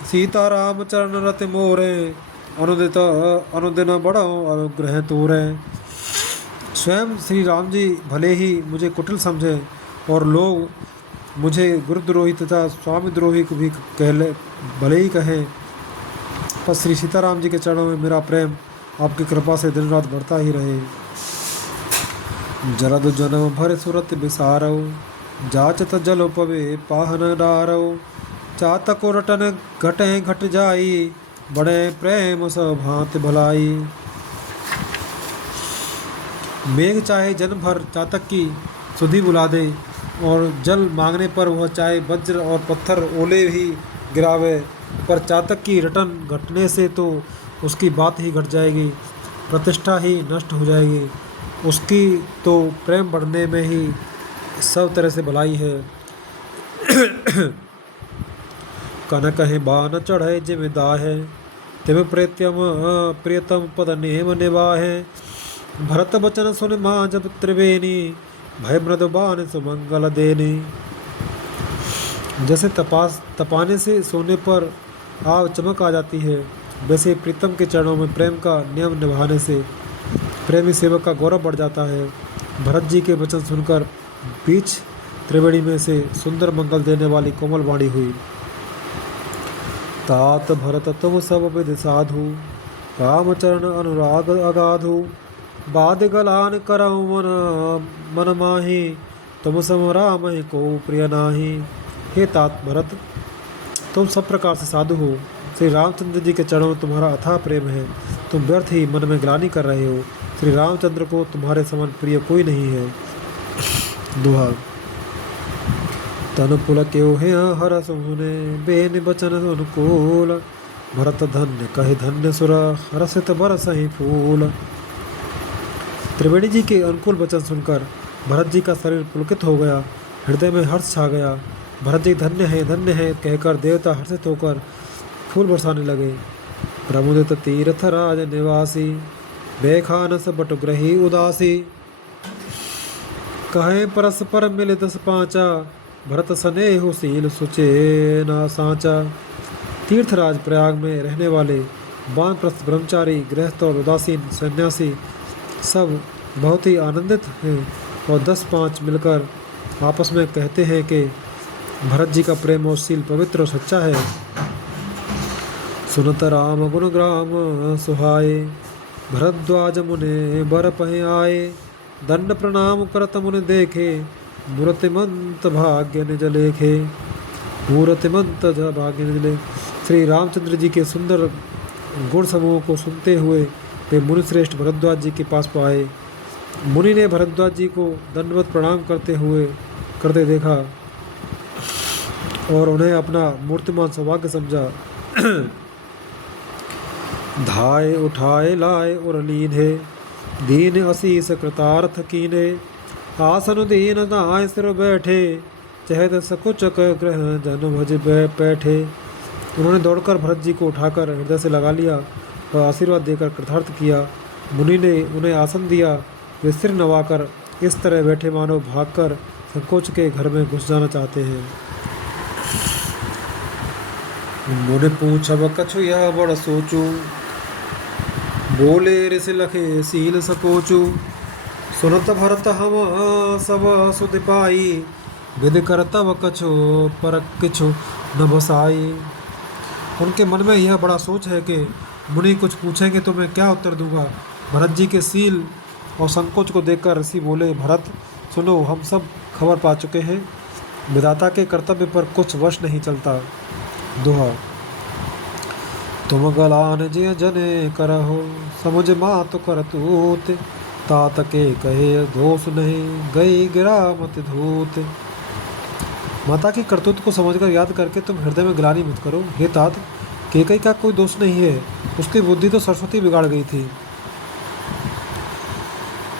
सीता राम चरण रति मोरे, अनुदिन बढ़ो अनुग्रह तोरे। स्वयं श्री राम जी भले ही मुझे कुटिल समझे और लोग मुझे गुरुद्रोही तथा स्वामी द्रोही को भी भले ही कहें, पर श्री सीताराम जी के चरणों में मेरा प्रेम आपकी कृपा से दिन रात बढ़ता ही रहे। जलद जनम भर सुरत बिसारो, जाचत जल पवे पाहन डारो। चातक रटन घटे घट जाई, बड़े प्रेम सब भांति भलाई। मेघ चाहे जन्म भर चातक की सुधि बुला दे, और जल मांगने पर वह चाहे वज्र और पत्थर ओले ही गिरावे, पर चातक की रटन घटने से तो उसकी बात ही घट जाएगी, प्रतिष्ठा ही नष्ट हो जाएगी। उसकी तो प्रेम बढ़ने में ही सब तरह से भलाई है। कन कहे बान चढ़े जिम दाहे, तिम प्रियतम पद नेम निवाहे। भरत बचन सुन माँ जब त्रिवेणी, भय मृद बान सुमंगल देनी। जैसे तपाने से सोने पर आग चमक आ जाती है, वैसे प्रीतम के चरणों में प्रेम का नियम निभाने से प्रेमी सेवक का गौरव बढ़ जाता है। भरत जी के वचन सुनकर बीच त्रिवेणी में से सुंदर मंगल देने वाली कोमल वाणी हुई। तात भरत तुम सब विधि साधु, रामचरण अनुराग अगाधु। बाद गलान करऊ मन माही, तुम सम राम को प्रिय नाही। हे तात भरत, तुम सब प्रकार से साधु हो, श्री रामचंद्र जी के चरणों में तुम्हारा अथाह प्रेम है। तुम व्यर्थ ही मन में ग्लानि कर रहे हो, श्री रामचंद्र को तुम्हारे समान प्रिय कोई नहीं है। दोहा। तन पुलक्यो है हर सुने, बेन बचन अनुकूल। भरत धन्य कहे धन्य सुर, हरसित बरसहि फूल। त्रिवेणी जी के अनुकूल वचन सुनकर भरत जी का शरीर पुलकित हो गया, हृदय में हर्ष छा गया। भरत जी धन्य है कहकर देवता हर्षित होकर फूल बरसाने लगे। प्रमुदित तीर्थ राज निवासी, बेखानस बटुग्रही उदासी। कहे परस्पर मिले दस पांचा, भरत स्नेह शील सुचे न सांचा। तीर्थराज प्रयाग में रहने वाले वानप्रस्थ ब्रह्मचारी, गृहस्थ और उदासीन सन्यासी सब बहुत ही आनंदित हैं और 10-5 मिलकर आपस में कहते हैं कि भरत जी का प्रेम और शील पवित्र और सच्चा है। सुनत राम गुण ग्राम सुहाए, भरद्वाज मुने बर पहे आए। दंड प्रणाम करत मुनि देखे, मूर्तिमंत भाग्य निज लेखे। मूर्तिमंत भाग्य निज लेखे। श्री रामचंद्र जी के सुंदर गुण समूह को सुनते हुए वे मुनिश्रेष्ठ भरद्वाज जी के पास आए। मुनि ने भरद्वाज जी को दंडवत प्रणाम करते देखा और उन्हें अपना मूर्तिमान सौभाग्य समझा। धाये उठाए लाए और लीन है, दीन असीस कृतार्थ कीने, आसन दीन दाय सिर बैठे, चहत सकुच ग्रह जन भज बैठे। उन्होंने दौड़कर भरत जी को उठाकर हृदय से लगा लिया और आशीर्वाद देकर कृतार्थ किया। मुनि ने उन्हें आसन दिया, वे सिर नवाकर इस तरह बैठे मानो भागकर संकोच के घर में घुस जाना चाहते हैं। मुनि पूछब कछु यह बड़ सोचू, बोले ऋष लखे सील सकोचू, सुनत भरत हम सब सुध पाई, विधि करतब कछु पर किछु न बसाई। उनके मन में यह बड़ा सोच है कि मुनि कुछ पूछेंगे तो मैं क्या उत्तर दूंगा। भरत जी के सील और संकोच को देखकर ऋषि बोले, भरत सुनो, हम सब खबर पा चुके हैं, विधाता के कर्तव्य पर कुछ वश नहीं चलता। दोहा। तुम गलान जे जने करहो, समुझ मात करतूत, तात के कहे दोष नहीं, गई गिरा मत धूत। माता की करतूत को समझकर याद करके तुम हृदय में ग्लानि मत करो। हे तात, केकई का कोई दोष नहीं है, उसकी बुद्धि तो सरस्वती बिगाड़ गई थी।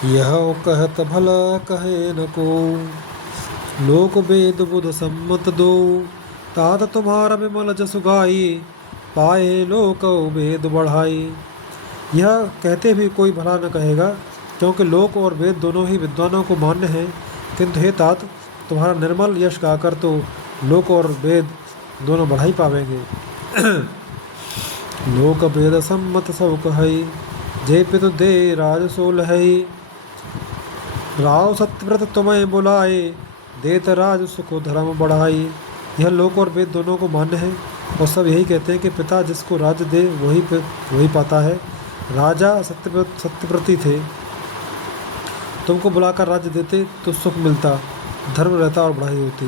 यह कहत भला कहे न को, लोक वेद बुध सम्मत दो, तात तुम्हारा विमल जसु गाई, पाए लोक वेद बढ़ाई। यह कहते भी कोई भला न कहेगा, क्योंकि लोक और वेद दोनों ही विद्वानों को मान्य हैं। किंतु हे तात, तुम्हारा निर्मल यश गाकर तो लोक और वेद दोनों बढ़ा ही पावेंगे। लोक वेद सम्मत सब कहई, जे पितु दे राज सो लहई, राव सत्यव्रत तुम्हें बुलाए, देत राज सुख धर्म बढ़ाई। यह लोक और वेद दोनों को मान्य है और सब यही कहते हैं कि पिता जिसको राज्य दे वही पाता है। राजा सत्यव्रती थे, तुमको बुलाकर राज्य देते तो सुख मिलता, धर्म रहता और बढ़ाई होती।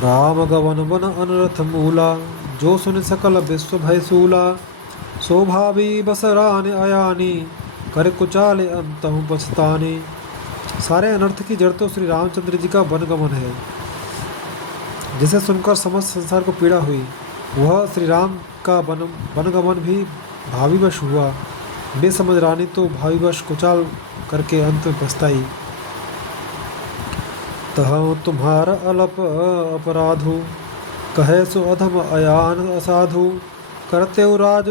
राम गवन वन अनरथ मूला, जो सुन सकल विश्व भय सूला, शोभावी बसरान अयानी, कर कुचाले अंतहु पछतानी। सारे अनर्थ की जड़ तो श्री रामचंद्र जी का वनगमन है, जिसे सुनकर समस्त संसार को पीड़ा हुई। वह श्री राम का वनगमन भी भावीवश हुआ। बेसमझ रानी तो भावीवश कुचाल करके अंत में पछताई। तह तुम्हारा अलप अपराधु, कहे सो अधम अयान असाधु, करते राज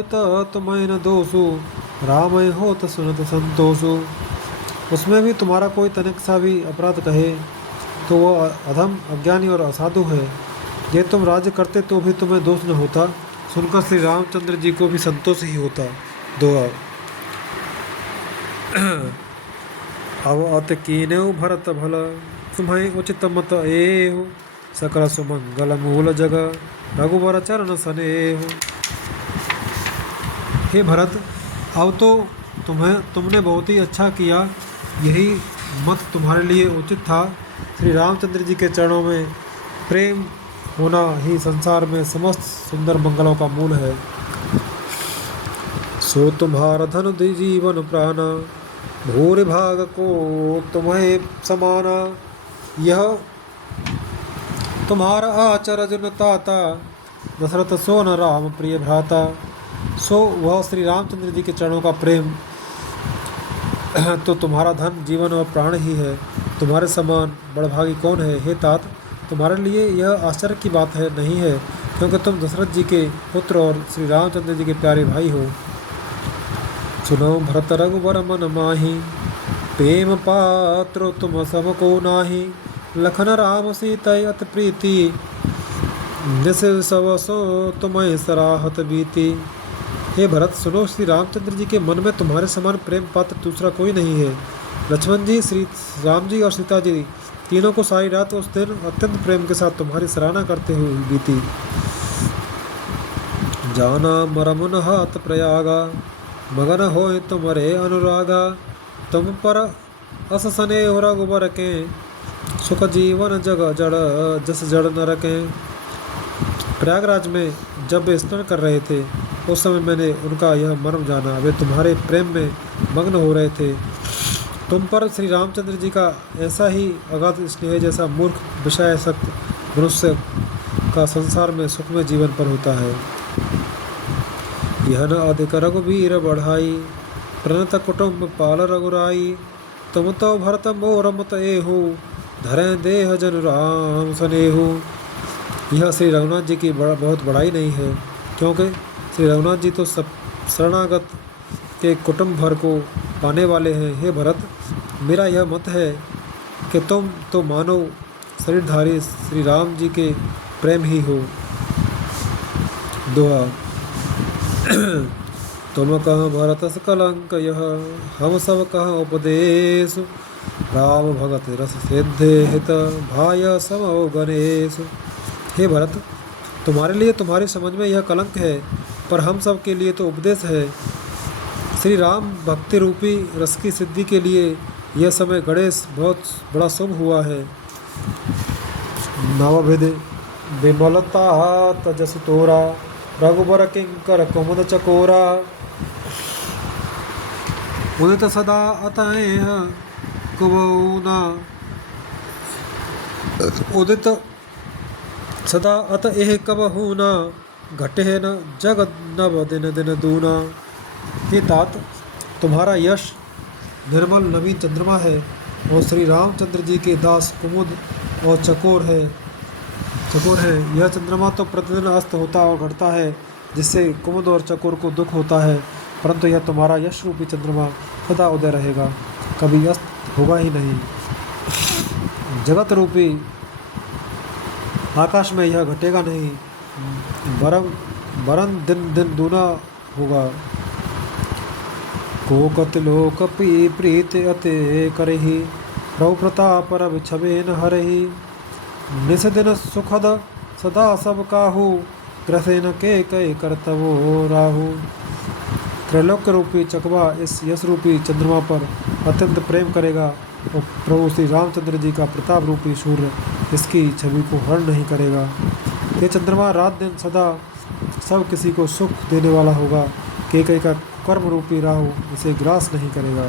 तुम्हें न दोषु, राम होत सुनत संतोषु। उसमें भी तुम्हारा कोई तनिक सा भी अपराध कहे तो वह अधम, अज्ञानी और असाधु है। ये तुम राज्य करते तो भी तुम्हें दोष न होता, सुनकर श्री रामचंद्र जी को भी संतोष ही होता। दोहा। अब अत कीने भरत भल, तुम्हें उचित मत एहु, सकल सुमंगल मूल जग, रघुबर चरण सनेहु। हे भरत, अब तो तुमने बहुत ही अच्छा किया, यही मत तुम्हारे लिए उचित था। श्री रामचंद्र जी के चरणों में प्रेम होना ही संसार में समस्त सुंदर मंगलों का मूल है। सो तुम्हारा धन जीवन प्राणा, भूरि भाग को तुम्हें समाना, यह तुम्हारा आचरज न ताता, दशरथ सो न राम प्रिय भ्राता। सो वह श्री रामचंद्र जी के चरणों का प्रेम तो तुम्हारा धन, जीवन और प्राण ही है। तुम्हारे समान बड़भागी कौन है। हे तात, तुम्हारे लिए यह आश्चर्य की बात है नहीं है, क्योंकि तुम दशरथ जी के पुत्र और श्री रामचंद्र जी के प्यारे भाई हो। सुनो भरत रघुबर मन माही, प्रेम पात्र तुम सब को नाही, लखन राम सीता अति प्रीति, निस सब सो तुम्हें सराहत बीती। हे भरत, सुनो, श्री रामचंद्र जी के मन में तुम्हारे समान प्रेम पात्र दूसरा कोई नहीं है। लक्ष्मण जी, श्री राम जी और सीता जी तीनों को सारी रात उस दिन अत्यंत प्रेम के साथ तुम्हारी सराहना करते हुए बीती। जाना मरम न हाथ प्रयागा, मगन होए तुम्हारे अनुरागा, तुम पर अस सने रघुबर के, सुख जीवन जग जड़ जस जड़ न रखें। प्रयागराज में जब वे स्नान कर रहे थे उस समय मैंने उनका यह मर्म जाना। वे तुम्हारे प्रेम में मग्न हो रहे थे। तुम पर श्री रामचंद्र जी का ऐसा ही अगाध स्नेह जैसा मूर्ख विषयासक्त मनुष्य का संसार में सुखमय जीवन पर होता है। यह न अधिक रघुवीर बढ़ाई, प्रणत कुटुम्ब पाल रघुराई। तुम तो भरत मोर मत एहु, धरे देह जन राम सनेहु। यह श्री रघुनाथ जी की बहुत बड़ाई नहीं है, क्योंकि श्री रघुनाथ जी तो सब शरणागत के कुटुंब भर को पाने वाले हैं। हे भरत, मेरा यह मत है कि तुम तो मानो शरीरधारी श्री राम जी के प्रेम ही हो। दोहा। तुम कह भरत कलंक यह, हम सब कह उपदेश। राम भगत रस सिद्धे हित, भाय समो गणेश। हे भरत, तुम्हारे लिए तुम्हारी समझ में यह कलंक है, पर हम सब के लिए तो उपदेश है। श्री राम भक्ति रूपी रस की सिद्धि के लिए यह समय गणेश बहुत बड़ा शुभ हुआ है। नवविध विमलता तजस तोरा, रघुबर किंकर कुमुद चकोरा। उदित सदा अतएह कुबहुना, उदित सदा अतएह कबहुना। घटे न जगत नव दिन दिन दूना। हे तात, तुम्हारा यश निर्मल नवीन चंद्रमा है और श्री रामचंद्र जी के दास कुमुद और चकोर है। यह चंद्रमा तो प्रतिदिन अस्त होता और घटता है, जिससे कुमुद और चकोर को दुख होता है, परंतु यह तुम्हारा यश रूपी चंद्रमा सदा उदय रहेगा, कभी अस्त होगा ही नहीं। जगत रूपी आकाश में यह घटेगा नहीं, वरन दिन दिन दूना होगा। कोकत लोक पी प्रीत अते करही, प्रभु प्रताप रवि छबे न हरही। निस दिन सुखद सदा सब काहू, ग्रसे न के कई करतवो राहु। त्रैलोक्य रूपी चकवा इस यश रूपी चंद्रमा पर अत्यंत प्रेम करेगा और प्रभु श्री रामचंद्र जी का प्रताप रूपी सूर्य इसकी छवि को हरण नहीं करेगा। ये चंद्रमा रात दिन सदा सब किसी को सुख देने वाला होगा। केकई का कर्म रूपी राहु इसे ग्रास नहीं करेगा।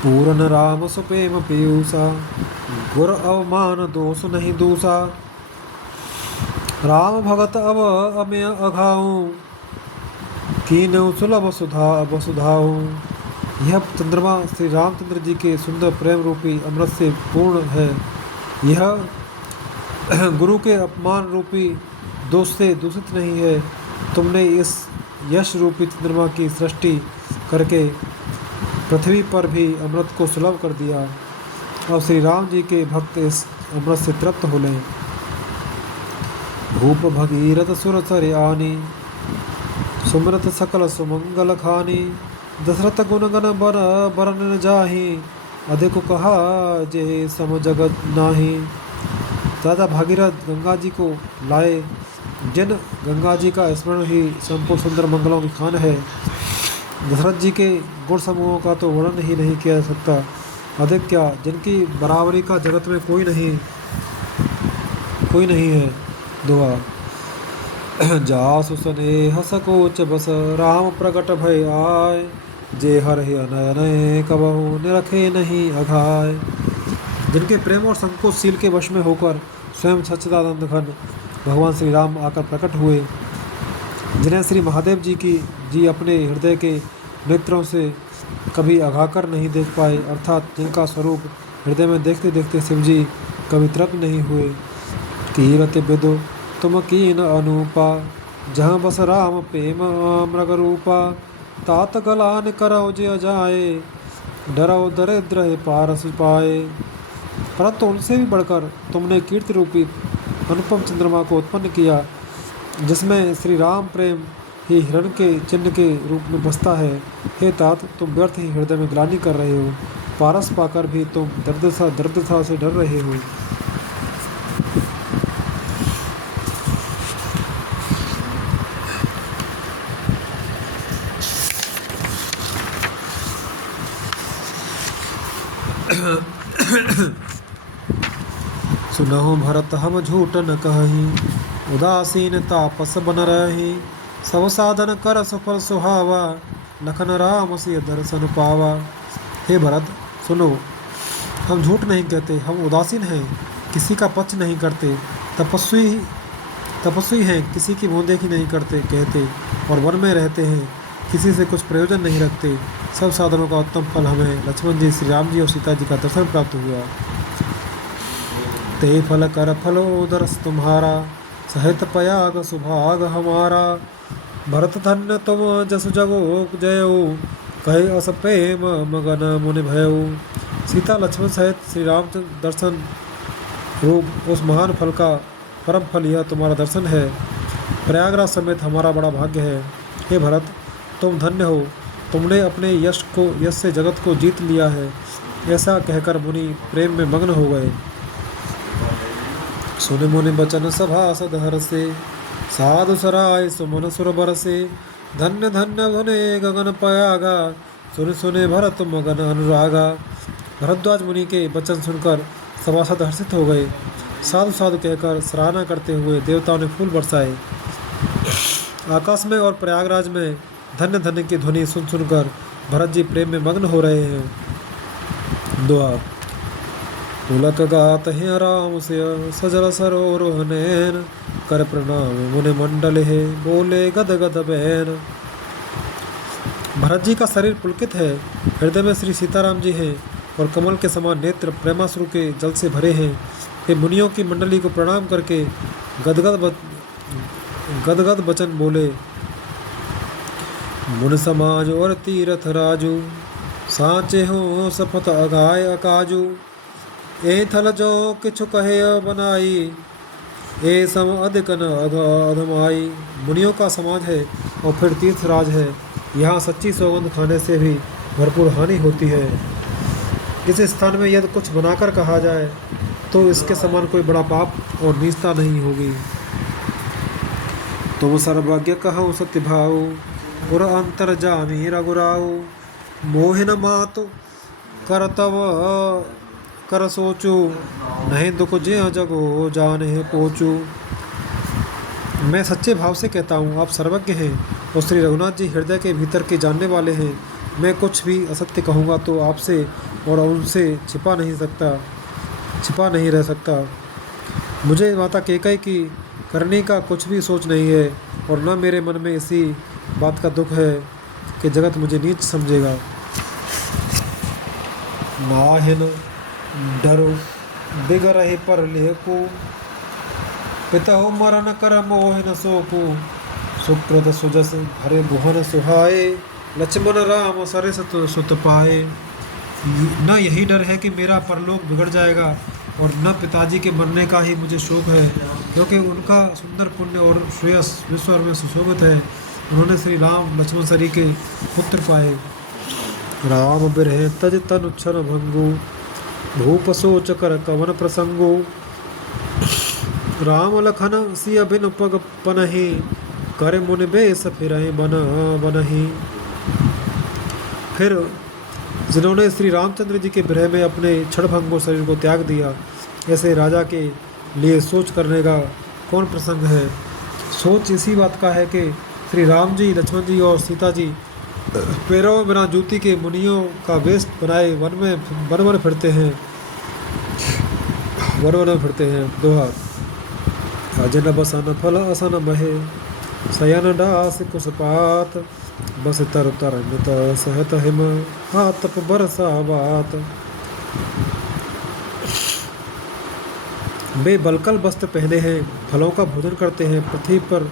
पूर्ण राम सुप्रेम पीयूषा, गुर अवमान दोष नहीं दूसा। राम भगत अब अमेय अघाऊं, कीनऊ सुलभ सुधा वसुधाऊं। यह चंद्रमा श्री रामचंद्र जी के सुंदर प्रेम रूपी अमृत से पूर्ण है। यह गुरु के अपमान रूपी दोष से दूषित नहीं है। तुमने इस यश रूपी चंद्रमा की सृष्टि करके पृथ्वी पर भी अमृत को सुलभ कर दिया। अब श्री राम जी के भक्त इस अमृत से तृप्त हो लें। भूप भगीरथ सुर सर आनी, सुमरत सकल सुमंगल खानी। दशरथ गुणगन बर बरन न जाहि, अधिक कहा जे सम जगत नाही। दादा भागीरथ गंगा जी को लाए, जिन गंगा जी का स्मरण ही संपूर्ण सुंदर मंगलों की खान है। दशरथ जी के गुण समूहों का तो वर्णन ही नहीं किया जा सकता, अधिक क्या जिनकी बराबरी का जगत में कोई नहीं है। दुआ। जासु स्नेह सकोच बस, राम प्रकट भय आय। जे हर अनय कबहु निरखे नहीं अघाय। जिनके प्रेम और संकोचशील के वश में होकर स्वयं सच्चिदानंद घन भगवान श्री राम आकर प्रकट हुए, जिन्हें श्री महादेव जी अपने हृदय के नेत्रों से कभी अघाकर नहीं देख पाए, अर्थात जिनका स्वरूप हृदय में देखते देखते शिव जी कभी तृप्त नहीं हुए। कीरत बिदु तुम कीन अनूपा, जहाँ बस राम प्रेम मृग रूपा। तात गलान करौ जे जाए, डरौ दरिद्र पारस पाए। परंतु उनसे भी बढ़कर तुमने कीर्ति रूपी अनुपम चंद्रमा को उत्पन्न किया, जिसमें श्री राम प्रेम ही हिरण के चिन्ह के रूप में बसता है। हे तात, तुम व्यर्थ ही हृदय में ग्लानि कर रहे हो, पारस पाकर भी तुम दर्दता से डर रहे हो। सुनहु भरत हम झूठ न कहि, उदासीन तापस बन रही। सब साधन कर सफल सुहावा, लखन राम सिय दर्शन पावा। हे भरत सुनो, हम झूठ नहीं कहते, हम उदासीन हैं, किसी का पक्ष नहीं करते, तपस्वी तपस्वी हैं, किसी की अनदेखी नहीं करते कहते, और वन में रहते हैं, किसी से कुछ प्रयोजन नहीं रखते। सब साधनों का उत्तम फल हमें लक्ष्मण जी, श्री राम जी और सीता जी का दर्शन प्राप्त हुआ। ते फल कर फलो दरस तुम्हारा, सहित पयाग सुभाग हमारा। भरत धन्य तुम जस जगो जयो, कहे अस प्रेम मगन मुनि भयो। सीता लक्ष्मण सहित श्री रामचंद्र दर्शन रूप उस महान फल का परम फल यह तुम्हारा दर्शन है। प्रयागराज समेत हमारा बड़ा भाग्य है। हे भरत तुम धन्य हो, तुमने अपने यश से जगत को जीत लिया है। ऐसा कहकर मुनि प्रेम में मग्न हो गए। सुन मुनि बचन सभासद हर्षे, साधु सराय सुमन सुर बरसे। धन्य धन्य धुने गगन पयागा, सुन सुने भरत मगन अनुरागा। भरद्वाज मुनि के वचन सुनकर सभासद हर्षित हो गए। साधु साधु कहकर सराहना करते हुए देवताओं ने फूल बरसाए। आकाश में और प्रयागराज में धन्य धन्य की ध्वनि सुन सुनकर भरत जी प्रेम में मग्न हो रहे हैं। दुआ पुलक गात हैं राम से, सजल सरोरुह नैन। कर प्रणाम मुनि मंडल है, बोले गद गद बैन। भरत जी का शरीर पुलकित है, हृदय में श्री सीताराम जी हैं और कमल के समान नेत्र प्रेमाश्रु के जल से भरे हैं। वे मुनियों की मंडली को प्रणाम करके गदगद वचन बोले। मुन समाज और तीरथ राजू, साचे हो सपत अगाय अकाजू। ए थल जो किछु कहे बनाई, ए सम अधिक न अधमाई। मुनियों का समाज है और फिर तीर्थ राज है। यहाँ सच्ची सौगंध खाने से भी भरपूर हानि होती है। इस स्थान में यदि कुछ बनाकर कहा जाए तो इसके समान कोई बड़ा पाप और नीचता नहीं होगी। तुम सर्वज्ञ कहो सत्य भाव, उर अंतर जामी रघुराऊ। मोहिन मात कर तव कर सोचू, नहीं दुख ज्यों जगो जाने पोचू। मैं सच्चे भाव से कहता हूँ, आप सर्वज्ञ हैं और श्री रघुनाथ जी हृदय के भीतर के जानने वाले हैं। मैं कुछ भी असत्य कहूँगा तो आपसे और उनसे छिपा नहीं रह सकता। मुझे माता कैकेयी की करने का कुछ भी सोच नहीं है और न मेरे मन में इसी बात का दुख है कि जगत मुझे नीच समझेगा। नाहिन डरो बिगरहि पर लेको, पितहु मरन कर मोहिन सोको। सुकृत सुजस भरे भुवन सुहाए, लक्ष्मण राम सरिस सुत पाए। न यही डर है कि मेरा परलोक बिगड़ जाएगा और न पिताजी के मरने का ही मुझे शोक है, क्योंकि उनका सुंदर पुण्य और श्रेयस विश्व में सुशोभित है। उन्होंने श्री राम लक्ष्मण सरी के पुत्र पाए। राम बिरहे तज तनु क्षण भंगु, भूप सोच कर कवन प्रसंगो। राम लखन सिय बिन पग पनहि, कर मुनि बेस फिरहि बन बनहि। फिर जिन्होंने श्री रामचंद्र जी के विरह में अपने क्षणभंगुर शरीर को त्याग दिया, ऐसे राजा के लिए सोच करने का कौन प्रसंग है। सोच इसी बात का है कि श्री राम जी, लक्ष्मण जी और सीता जी पैरों में बिना जूती के मुनियों का वेश बनाए वन वन फिरते हैं। दोहा अजन बसन फल असन बहे, शयन डास कुसपात। बस तर तरंगत सहत हिम, हाथप बरसा बात। वे बलकल वस्त्र पहने हैं, फलों का भोजन करते हैं, पृथ्वी पर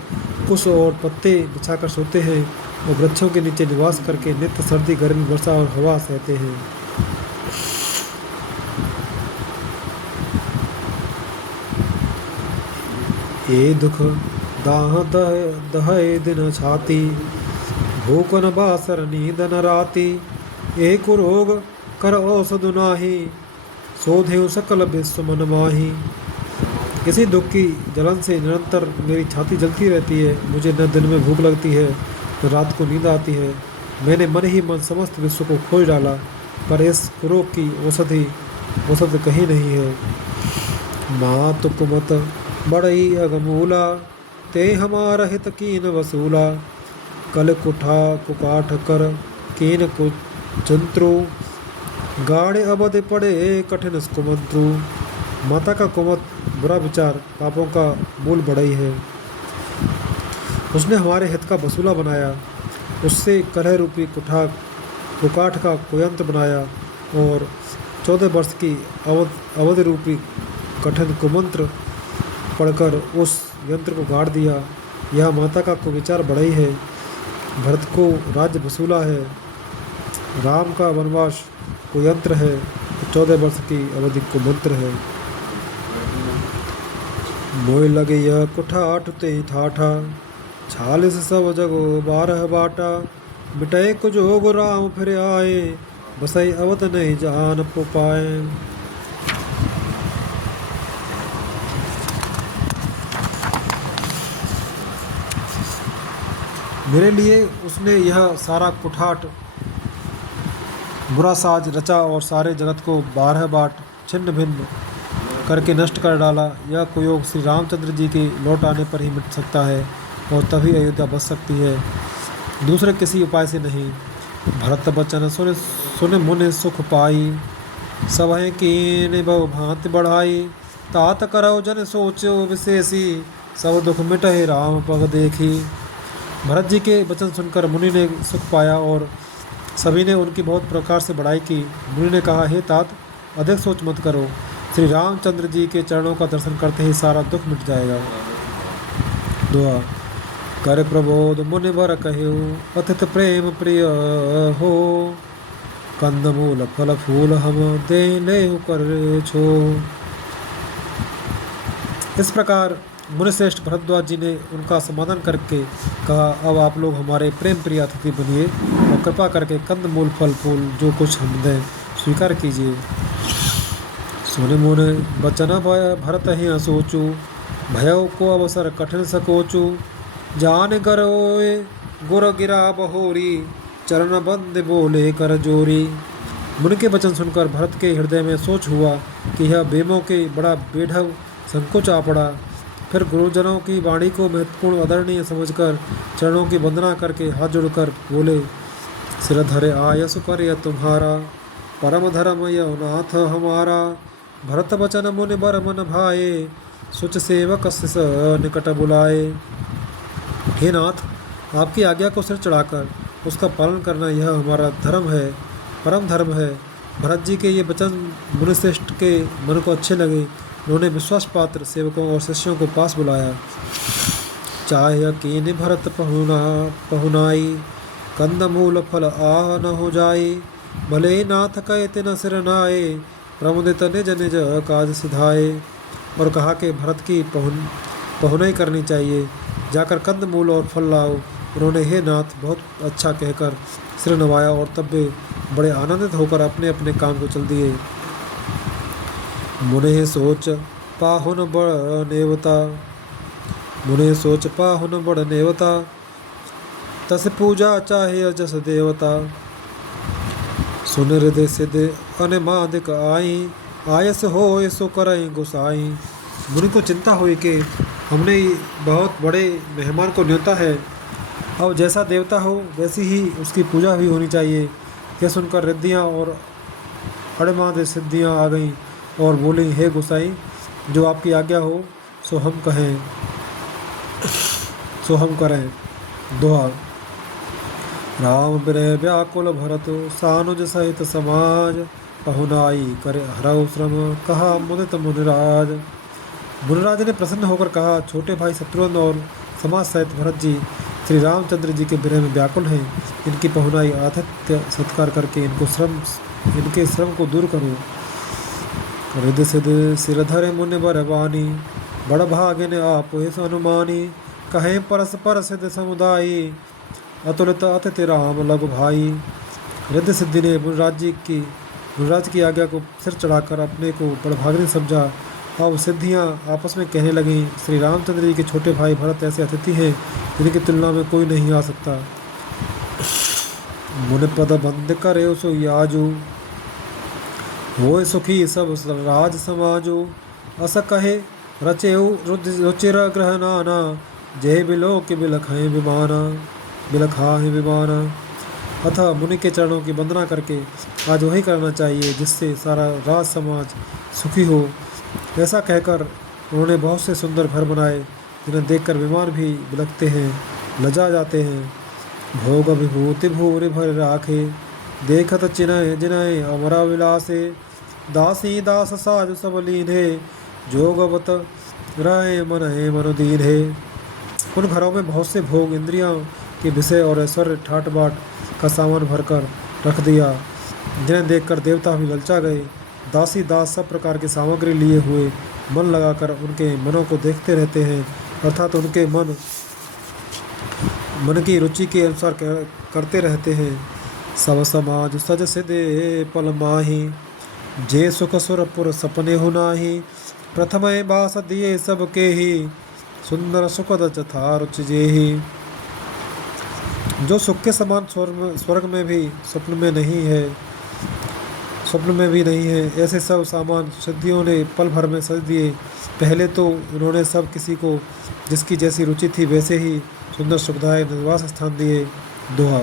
कुश और पत्ते बिछाकर सोते हैं और वृक्षों के नीचे निवास करके नित्य सर्दी गर्मी वर्षा और हवा सहते हैं। ये दुख दाह दहे दिन छाती, भूख न बासर नींद न राती। एक रोग कर औषध नाही, शोधे सकल विश्व मन माही। इसी दुख की जलन से निरंतर मेरी छाती जलती रहती है। मुझे न दिन में भूख लगती है न रात को नींद आती है। मैंने मन ही मन समस्त विश्व को खोज डाला, पर इस रोग की औषधि कहीं नहीं है। मात कुमत बड़ई अगमूला, ते हमारा हित कीन वसूला। कल कुठा कुकाठ कर कीन कुचंत्रु, गाढ़े अवध पड़े कठिन कुमंत्रु। माता का कुमत बुरा विचार पापों का मूल बढ़ई है। उसने हमारे हित का वसूला बनाया, उससे कलह रूपी कुकाठ का कुयंत्र बनाया और 14 वर्ष की अवध रूपी कठिन कुमंत्र पढ़कर उस यंत्र को गाड़ दिया। यह माता का कुविचार बढ़ई है। भरत को राज्य वसूला है, राम का वनवास कुयंत्र है, 14 वर्ष की अवधि कुमंत्र है। मोय लगे यह कुठाठ ते ठाठा, 46 सब जगो 12 बाटा। मिटय कुजोग राम फिर आए, बसई अवध नहीं जान पो पाए। मेरे लिए उसने यह सारा कुठाट बुरा साज रचा और सारे जगत को 12 बाट छिन्न भिन्न करके नष्ट कर डाला। यह कुयोग श्री रामचंद्र जी के लौट आने पर ही मिट सकता है और तभी अयोध्या बच सकती है, दूसरे किसी उपाय से नहीं। भरत बचन सुन सुन मुनि सुख पाई, सभय कीन बहु भांति बढ़ाई। तात करौ जन सोचो विशेषी, सब दुख मिटहि राम पग देखी। भरत जी के वचन सुनकर मुनि ने सुख पाया और सभी ने उनकी बहुत प्रकार से बड़ाई की। मुनि ने कहा, हे तात, अधिक सोच मत करो, श्री रामचंद्र जी के चरणों का दर्शन करते ही सारा दुख मिट जाएगा। दुआ। कर प्रबोध मुनि वर कहो, पथित प्रेम प्रिय हो। कंदमूल फल फूल हम दे ले कर छो। इस प्रकार मुनिश्रेष्ठ भरद्वाज जी ने उनका समाधान करके कहा, अब आप लोग हमारे प्रेम प्रिय अतिथि बनिए और कृपा करके कंद मूल फल फूल जो कुछ हम दें स्वीकार कीजिए। सुने मुने बचन भरत ही सोचू, भयउ को अवसर कठिन सकोचू। जान गरोए गुर गिरा बहोरी, चरण बंद बोले कर जोरी। मुनि के वचन सुनकर भरत के हृदय में सोच हुआ कि यह बेमों के बड़ा बेढव संकोच आ पड़ा। फिर गुरुजनों की वाणी को महत्वपूर्ण आदरणीय समझकर चरणों की वंदना करके हाथ जोड़कर बोले, सिर धरे आयस कर तुम्हारा, परम धर्म यह नाथ हमारा। भरत बचन मुनि बर मन भाए, सुच सेवक शिष निकट बुलाए। हे नाथ, आपकी आज्ञा को सिर चढ़ाकर उसका पालन करना यह हमारा धर्म है, परम धर्म है। भरत जी के ये वचन मुनिश्रेष्ठ के मन को अच्छे लगे। उन्होंने विश्वास पात्र सेवकों और शिष्यों को पास बुलाया। चाहे कीन भरत पहुनाई, कंद मूल फल आह न हो जाए। भले नाथ कहे तिन सिर नाए, प्रमुदित निज निज काज सिधाए। और कहा कि भरत की पहुनाई करनी चाहिए, जाकर कंद मूल और फल लाओ। उन्होंने हे नाथ बहुत अच्छा कहकर सिर नवाया और तब वे बड़े आनंदित होकर अपने अपने काम को चल दिए। मुने सोच पाहुन बड़ नेवता, मुने सोच पाहुन बड़ नेवता। तस पूजा चाहे जस देवता, सुन हृदय सिद्ध अनमादिक आई। आयस हो सो करई गुसाई। मुनि को चिंता हुई कि हमने बहुत बड़े मेहमान को न्योता है, अब जैसा देवता हो वैसी ही उसकी पूजा भी होनी चाहिए। यह सुनकर रिद्धियाँ और अड़माद सिद्धियाँ आ गईं और बोली, हे गोसाई, जो आपकी आज्ञा हो सो हम कहें, सो हम करें। दोहा। राम विरह व्याकुल भरत, सानुज सहित समाज। पहुनाई करे हरऊ श्रम, कहा मुदित मुनिराज। मुनिराज ने प्रसन्न होकर कहा, छोटे भाई शत्रुघ्न और समाज सहित भरत जी श्री रामचंद्र जी के विरह में व्याकुल हैं। इनकी पहुनाई आतिथ्य सत्कार करके इनके श्रम को दूर करो। रिद सिद्ध सिर धरे मुनि बरवानी, बड़ भागिन आप अनुमानी। कहें परस्पर सिद्ध समुदायी, अतुलित अतिथि राम लघु भाई। रिद्ध सिद्धि ने मुनिराज की आज्ञा को सिर चढ़ाकर अपने को बड़भागिनी समझा। अब सिद्धियां आपस में कहने लगी, श्री रामचंद्र जी के छोटे भाई भरत ऐसे अतिथि हैं जिनकी तुलना में कोई नहीं आ सकता। मुनि पद बंद करे सो याजू, होय सुखी सब राज समाजो। अस कहे रचेऊ रुचिर ग्रह नाना, जय बिलो के बिलखाएं विमाना, बिलखाएं विमाना। अतः मुनि के चरणों की वंदना करके आज वही करना चाहिए जिससे सारा राज समाज सुखी हो। ऐसा कहकर उन्होंने बहुत से सुंदर घर बनाए जिन्हें देखकर विमान भी बिलखते हैं, लजा जाते हैं। भोग विभूति भूरि भर राखे, देखत चिन्ह जिनय अमरा विलासे, दासी दास साज सब लीन्हे, जोगवत रहे मन दीन्हे। उन घरों में बहुत से भोग, इंद्रियों के विषय और ऐश्वर्य ठाट बाट का सामान भरकर रख दिया, जिन्हें देखकर देवता भी ललचा गए। दासी दास सब प्रकार की सामग्री लिए हुए मन लगाकर उनके मनों को देखते रहते हैं, अर्थात उनके मन की रुचि के अनुसार करते रहते हैं। सब समाज सज सिदे पल माही, जे सुख सुरपुर सपने हो नाही, प्रथम बास दिए सबके ही, सुंदर सुखद चथा रुचि जेहि। जो सुख के समान स्वर्ग में भी स्वप्न में भी नहीं है, ऐसे सब सामान सिद्धियों ने पल भर में सज दिए। पहले तो उन्होंने सब किसी को जिसकी जैसी रुचि थी वैसे ही सुंदर सुखदायक निवास स्थान दिए। दोहा।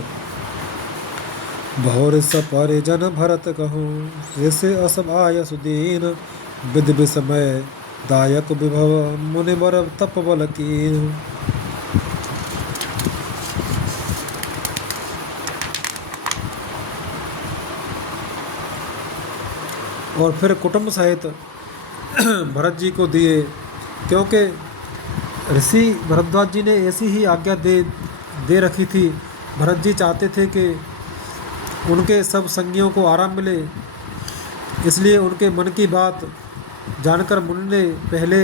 भौर सपर जन भरत कहूँ, जैसे असब आय सुदीन, विद विस्मय दायक विभव, मुनि बर तप बल कीन। और फिर कुटुंब सहित भरत जी को दिए, क्योंकि ऋषि भरद्वाज जी ने ऐसी ही आज्ञा दे रखी थी। भरत जी चाहते थे कि उनके सब संगियों को आराम मिले, इसलिए उनके मन की बात जानकर मुनि ने पहले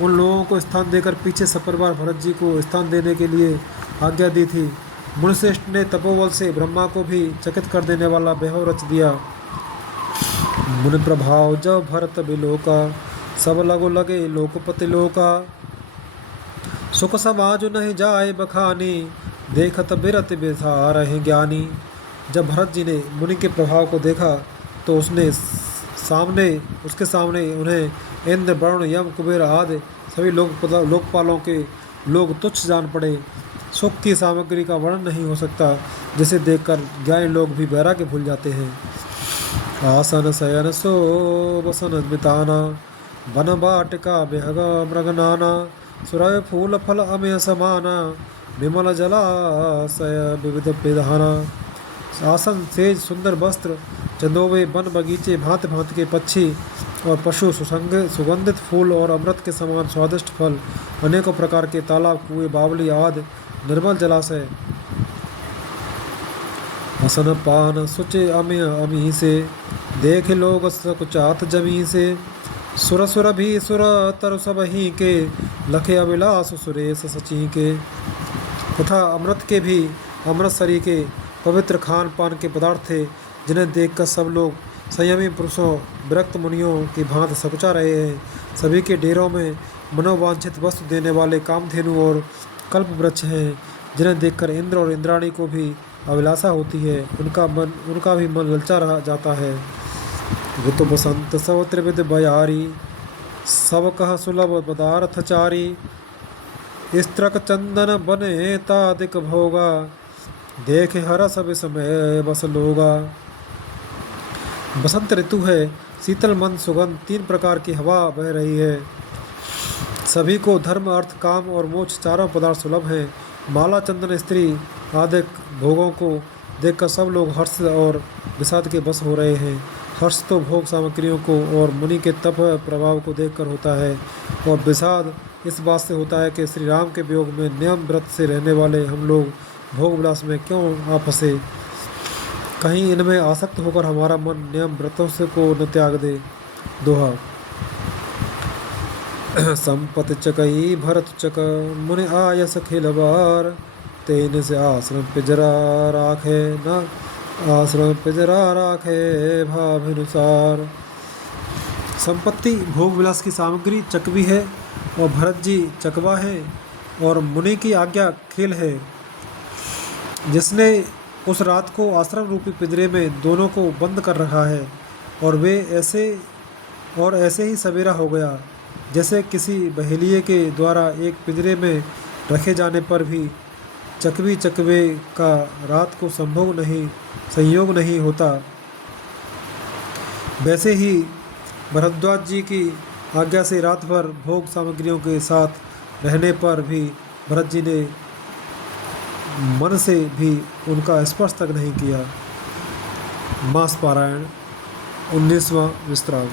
उन लोगों को स्थान देकर पीछे सपरिवार भरत जी को स्थान देने के लिए आज्ञा दी थी। मुनिश्रेष्ठ ने तपोबल से ब्रह्मा को भी चकित कर देने वाला वैभव रच दिया। मुनि प्रभाव जब भरत बिलोका, सब लगो लगे लोकपति लोका, सुख समाज नहीं जाए बखानी, देखत बिरत बिसार है ज्ञानी। जब भरत जी ने मुनि के प्रभाव को देखा तो उसके सामने उन्हें इंद्र वरुण यम कुबेर आदि सभी लोकपालों के लोग तुच्छ जान पड़े। सुख की सामग्री का वर्णन नहीं हो सकता, जिसे देखकर ज्ञानी लोग भी वैराग्य भूल जाते हैं। आसन शयन सो बसन बिताना, वन बाटिका बेहग मृगनाना, सुरय फूल फल अमेय समाना, विमल जलाशय विविध विधाना। आसन सेज सुंदर वस्त्र, चंदोवे वन बगीचे, भांति भांति के पक्षी और पशु, सुगंधित फूल और अमृत के समान स्वादिष्ट फल, अनेकों प्रकार के तालाब, कुएं, बावली आदि, निर्मल जलाशय, असन पान सुचे अमेय अमी से, देख लोग सकुचात जमी से, सुर सुर भी सुर तरु सब ही के, लखे अभिलाष सुरेश सची के। तथा अमृत के भी अमृतसरी के पवित्र खान पान के पदार्थ थे, जिन्हें देखकर सब लोग संयमी पुरुषों, विरक्त मुनियों की भांति सकुचा रहे हैं। सभी के डेरों में मनोवांछित वस्तु देने वाले कामधेनु और कल्प वृक्ष हैं, जिन्हें देखकर इंद्र और इंद्राणी को भी अभिलाषा होती है, उनका भी मन ललचा रहा जाता है। ऋतु बसंत सब त्रिविध बयारी, सब कह सुलभ पदार्थ चारी, स्त्रक चंदन बने तादिक भोगा, देखे हरस विस्मय बस लोगा। बसंत ऋतु है, शीतल मंद सुगंध, 3 प्रकार की हवा बह रही है। सभी को धर्म अर्थ काम और मोक्ष चारों पदार्थ सुलभ हैं। माला चंदन स्त्री आदि भोगों को देखकर सब लोग हर्ष और विषाद के बस हो रहे हैं। हर्ष तो भोग सामग्रियों को और मुनि के तप प्रभाव को देखकर होता है, और विषाद इस बात से होता है कि श्री राम के वियोग में नियम व्रत से रहने वाले हम लोग भोग विलास में क्यों आ फंसे। कहीं इनमें आसक्त होकर हमारा मन नियम व्रतों से को न त्याग दे। दोहा। संपत चकई भरत चक, मुनि आयस खिलबार, तेन से आश्रम पिजरा राखे न, आश्रम पिजरा राखे भावानुसार। संपत्ति भोग विलास की सामग्री चकवी है और भरत जी चकवा है, और मुनि की आज्ञा खेल है, जिसने उस रात को आश्रम रूपी पिंजरे में दोनों को बंद कर रखा है, और वे ऐसे और ऐसे ही सवेरा हो गया, जैसे किसी बहेलिए के द्वारा एक पिंजरे में रखे जाने पर भी चकवी चकवे का रात को संयोग नहीं होता। वैसे ही भरद्वाज जी की आज्ञा से रात भर भोग सामग्रियों के साथ रहने पर भी भरत जी ने मन से भी उनका स्पर्श तक नहीं किया। मास पारायण 19वां विस्तार।